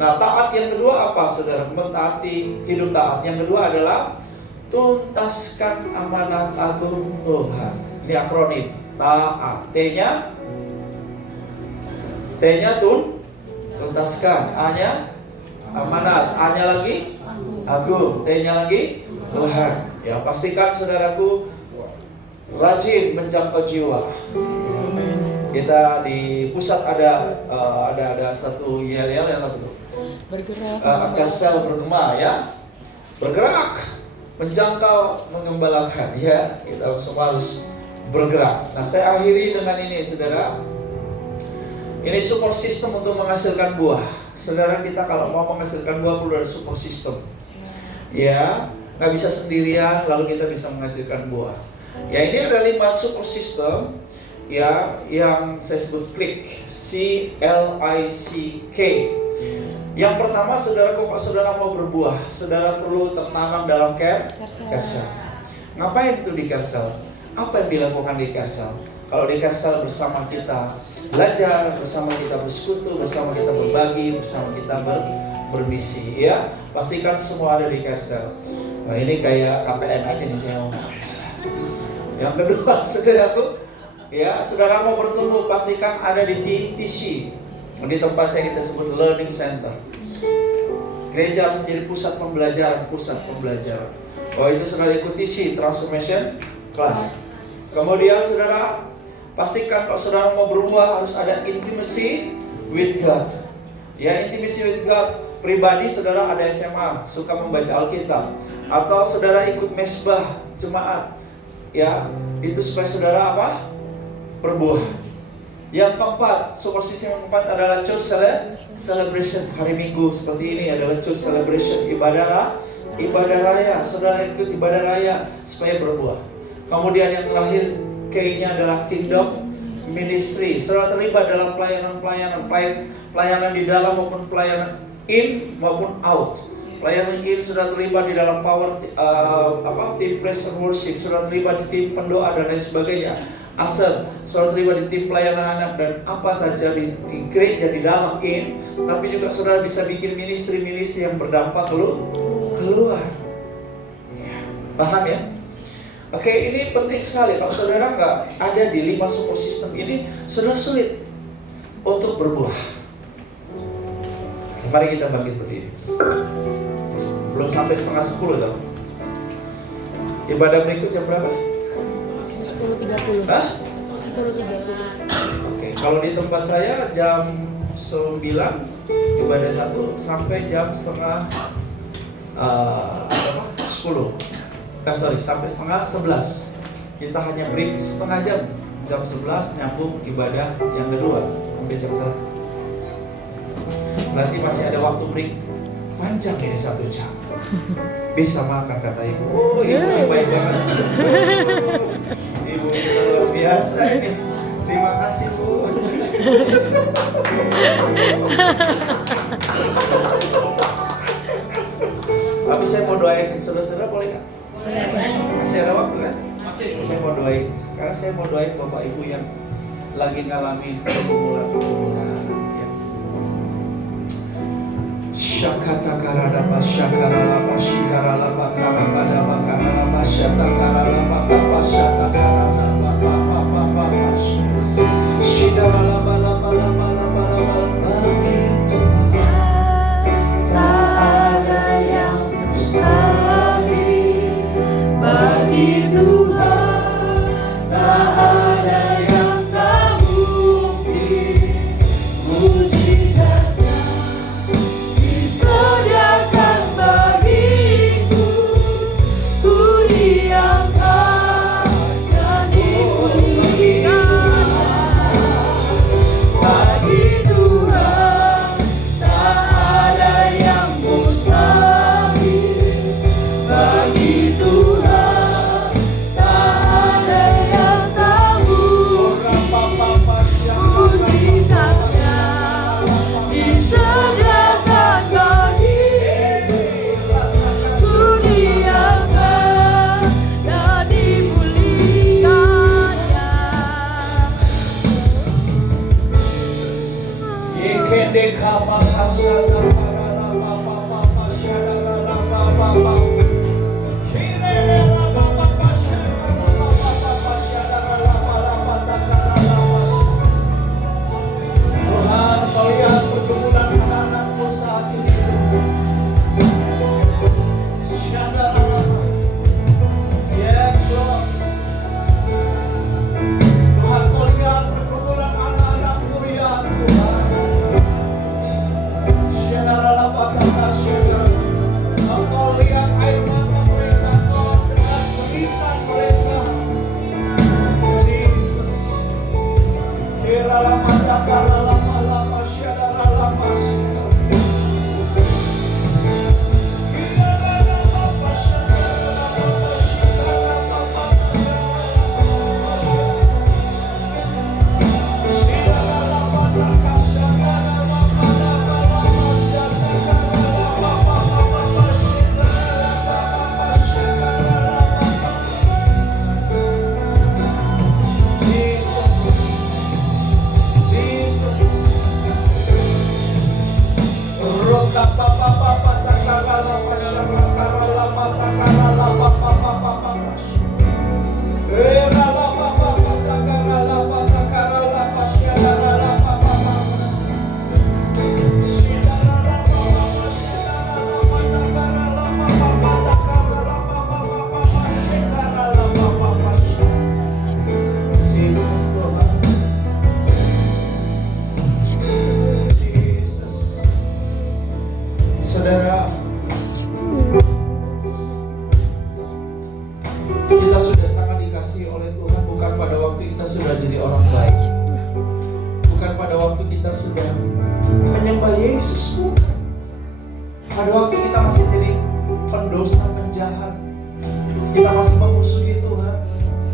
Nah, taat yang kedua apa, saudara? Mentaati, hidup taat. Yang kedua adalah tuntaskan amanat agung Tuhan. Ini akronim taat. T-nya tuntaskan, A-nya amanat, A-nya lagi agung, T-nya lagi Tuhan. Ya, pastikan, saudaraku, rajin menjangkau jiwa. Kita di pusat ada satu YL yang apa itu? Kersel bergema, ya, bergerak, menjangkau, mengembalakan, ya. Kita semua harus bergerak. Nah, saya akhiri dengan ini, saudara. Ini support system untuk menghasilkan buah. Saudara, kita kalau mau menghasilkan buah perlu ada support system. Ya, nggak bisa sendirian lalu kita bisa menghasilkan buah. Ya, ini ada 5 support system, ya, yang saya sebut CLICK, C-L-I-C-K. Yang pertama, saudara, kalau saudara mau berbuah, saudara perlu tertanam dalam kersel. Ngapain itu di kersel? Apa yang dilakukan di kersel? Kalau di kersel bersama kita belajar, bersama kita bersekutu, bersama kita berbagi, bersama kita bermisi, ya. Pastikan semua ada di kersel. Nah, ini kayak KPN aja nih saya ngomong. Yang kedua, saudaraku, ya, saudara mau bertumbuh, pastikan ada di TTC. Di tempat saya kita sebut learning center. Gereja harus menjadi pusat pembelajaran. Oh, itu saudara ikut TC, transformation class. Kemudian, saudara, pastikan kalau saudara mau berubah harus ada intimacy with God. Ya, intimacy with God. Pribadi, saudara ada SMA, suka membaca Alkitab, atau saudara ikut mesbah jemaat. Ya, itu supaya saudara apa? Berbuah. Yang keempat, support system yang keempat adalah church celebration. Hari Minggu seperti ini adalah church celebration, ibadah raya. Saudara ikut ibadah raya supaya berbuah. Kemudian yang terakhir, K-nya adalah kingdom ministry. Saudara terlibat dalam pelayanan di dalam maupun pelayanan in maupun out. Pelayanan in sudah terlibat di dalam power tim praise and worship, sudah terlibat di tim pendoa dan lain sebagainya. Asal sudah terlibat di tim pelayanan anak dan apa saja di gereja di dalam in, tapi juga saudara bisa bikin ministry-ministry yang berdampak keluar. Ya, paham ya? Oke, ini penting sekali. Kalau saudara nggak ada di 5 support system ini, saudara sulit untuk berbuah. Mari kita bangkit berdiri. Belum sampai 9:30 tau. Ibadah berikut jam berapa? 10.30. Hah? 10.30. Oke, kalau di tempat saya jam 9 ibadah 1 sampai jam 10. Sampai setengah 11. Kita hanya break setengah jam. Jam 11 nyambung ibadah yang kedua sampai jam 1. Berarti masih ada waktu break panjang ini 1 jam. Bisa makan kata ibu. Oh, ibu ini baik banget. Ibu kita luar biasa ini. Terima kasih Bu. Tapi saya mau doain saudara-saudara, boleh nggak? Masih ada waktu kan? Saya mau doain. Karena saya mau doain Bapak Ibu yang lagi ngalamin pergumulan ya. Syakata karada basyakara lapa shikara lapa karabada bakara lapa syatakara lapa kapashata karada lapa papa shidara lapa lapa lapa lapa lapa begitu tak ada yang mustahil bagi Tuhan, tak ada yang tak mungkin. Mujizatnya disediakan bagiku, ku diangkat dan dimuliakan. Bagi Tuhan tak ada yang mustahil, bagi Tuhan tak ada yang tak mungkin. Mujizatnya disediakan bagiku, ku diangkat dan dimuliakannya. Yekende kama kasata para la pa pa pa pa shara la pa pa pa. Kirele la pa pa pa shara la pa pa pa shara la pa la pa ta kara la pa. Tuhan, Kau lihat pergumulan anak-Anakmu saat ini. Shara la la. Yes, Lord. Tuhan, Kau lihat pergumulan anak-Anakmu ya Tuhan. Engkau lihat air mata mereka, Tuhan, dengan jeritan mereka. Jesus. Kira lama takala lama lama syadara lama syadara. Kira lama lama syadara lama syadara lama syadara lama takasa lama lama lama syadara. Saudara, kita sudah sangat dikasihi oleh Tuhan, bukan pada waktu kita sudah jadi orang baik, bukan pada waktu kita sudah menyembah Yesus, bukan. Pada waktu kita masih jadi pendosa, penjahat, kita masih memusuhi Tuhan,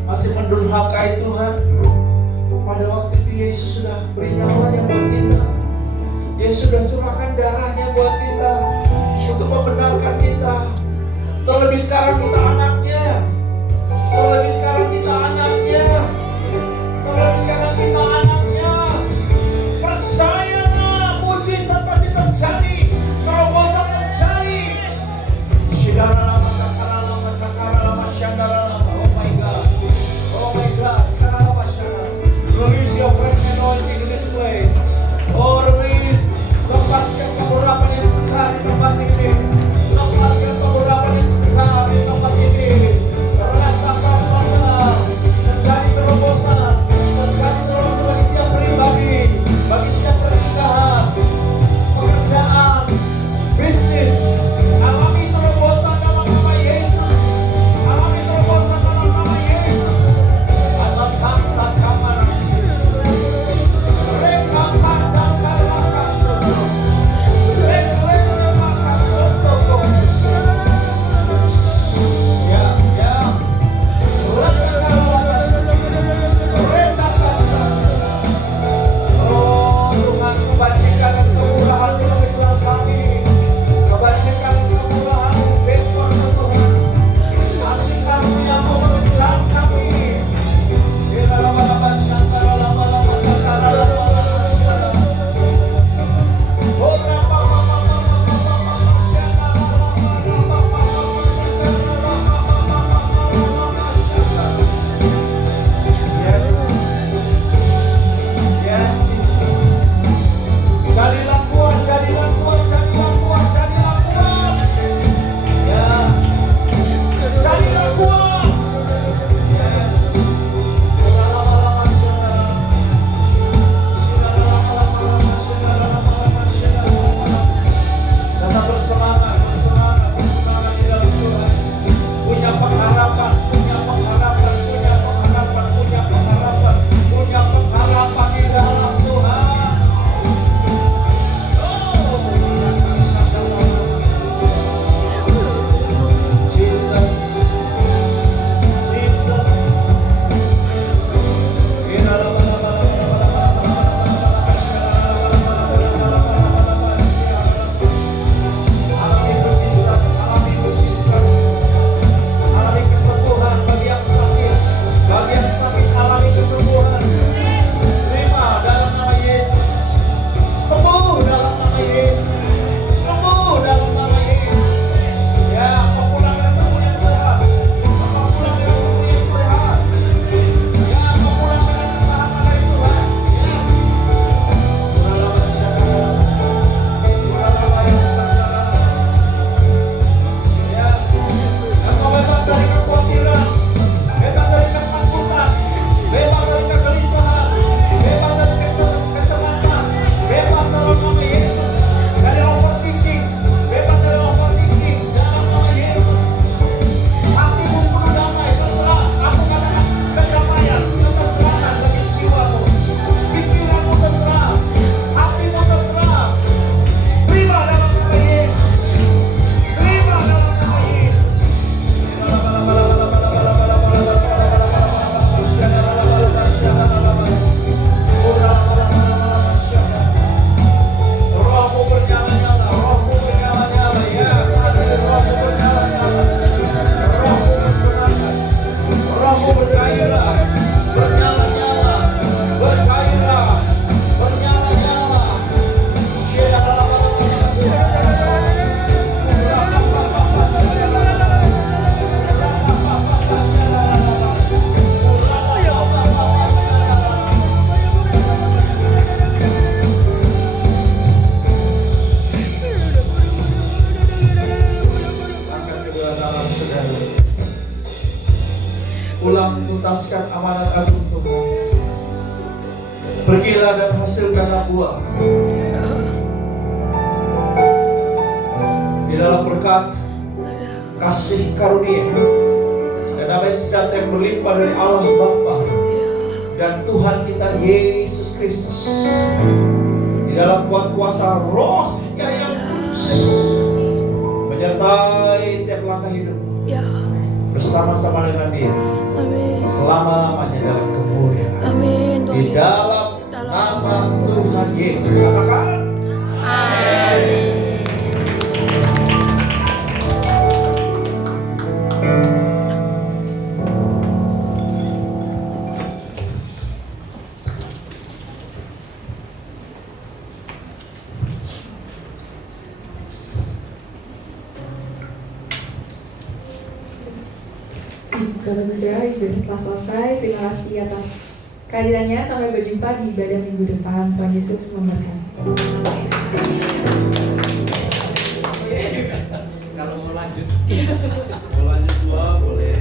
masih mendurhakai Tuhan. Pada waktu itu Yesus sudah beri nyawanya buat kita. Yesus sudah curahkan darahnya membuat kita, untuk membenarkan kita. Terlebih sekarang kita anaknya. Terlebih sekarang kita anaknya. Terlebih sekarang kita anaknya. Percayalah, mujizat pasti terjadi. Terobosan terjadi. Shidaralama, kakaralama, kakaralama, syandaralama. Oh my God. Oh my God. Karalama, syandaralama. Release your fresh anointing in this place. Oh, release. Lepaskan kemurahan yang sekar di tempat ini. Lepaskan kemurahan yang sekar di tempat ini. Ratakan sana. Terjadi terobosan. Terjadi terobosan bagi setiap pribadi. Bagi setiap pernikahan. Pekerjaan. Bisnis. Alami terobosan dalam nama Yesus. Alami terobosan dalam nama Yesus. Alat kata kamarasi. Reka pada karakasoro. Reka makasoro. Ya, ya. Reka karakasoro. Reka kasara. Oh Tuhan, kebajikan dan kemurahan mengejar kami. Kebajikan dan kemurahan favor Tuhan. Kasih karunia mau mengejar kami. Yes. Yes, Jesus. Jadilah kuat, jadilah kuat, jadilah kuat, jadilah kuat. Ya. Jadilah kuat. Yes. Tetap bersemangat, bersemangat, bersemangat di dalam Tuhan. Punya pengharapan, punya pengharapan, punya pengharapan, punya pengharapan, punya pengharapan di dalam Tuhan. Jesus, Jesus. Alami mujizat, alami mujizat, alami kesembuhan bagi yang sakit, bagi yang sakit alami kesembuhan. Terima dalam nama Yesus, sembuh dalam nama Yesus, sembuh dalam nama Yesus. Ya, kau pulang dengan tubuh yang sehat, kau pulang dengan tubuh yang sehat. Ya, kau pulang dengan kesehatan dari Tuhan. Yes. Yes. Engkau bebas dari kekhawatiran, bebas dari ketakutan, bebas dari kegelisahan, bebas dari kecemasan, bebas dalam nama Yesus dari overthinking, bebas dari overthinking dalam nama Yesus. Hatimu penuh damai, tenteram. Aku katakan kedamaian, ketenteran bagi jiwamu. Pikiranmu tenteram, hatimu tenteram. Terima dalam nama Yesus. Terima dalam nama Yesus. Rohmu bernyala-nyala, rohmu bernyala-nyala. Ya, saat ini rohmu bernyala-nyala. Rohmu bersemangat, rohmu bergairah, bernyala-nyala, bergairah, bernyala-nyala. Angkat kedua tangan saudara. Ulang tuntaskan amanat agung Tuhan. Pergilah dan hasilkanlah buah di dalam berkat, kasih karunia, dan damai sejahtera yang berlimpah dari Allah Bapa dan Tuhan kita Yesus Kristus. Di dalam kuat kuasa Roh-Nya yang kudus menyertai setiap langkah hidupmu. Bersama-sama dengan Dia selama-lamanya dalam kemuliaan. Amin. Di dalam nama Tuhan Yesus. Katakan. Amin. Bapak Ibu Saudara, ibadah telah selesai. Terima kasih atas kehadirannya. Sampai berjumpa di ibadah minggu depan. Tuhan Yesus memberkati. Kalau mau lanjut doa boleh.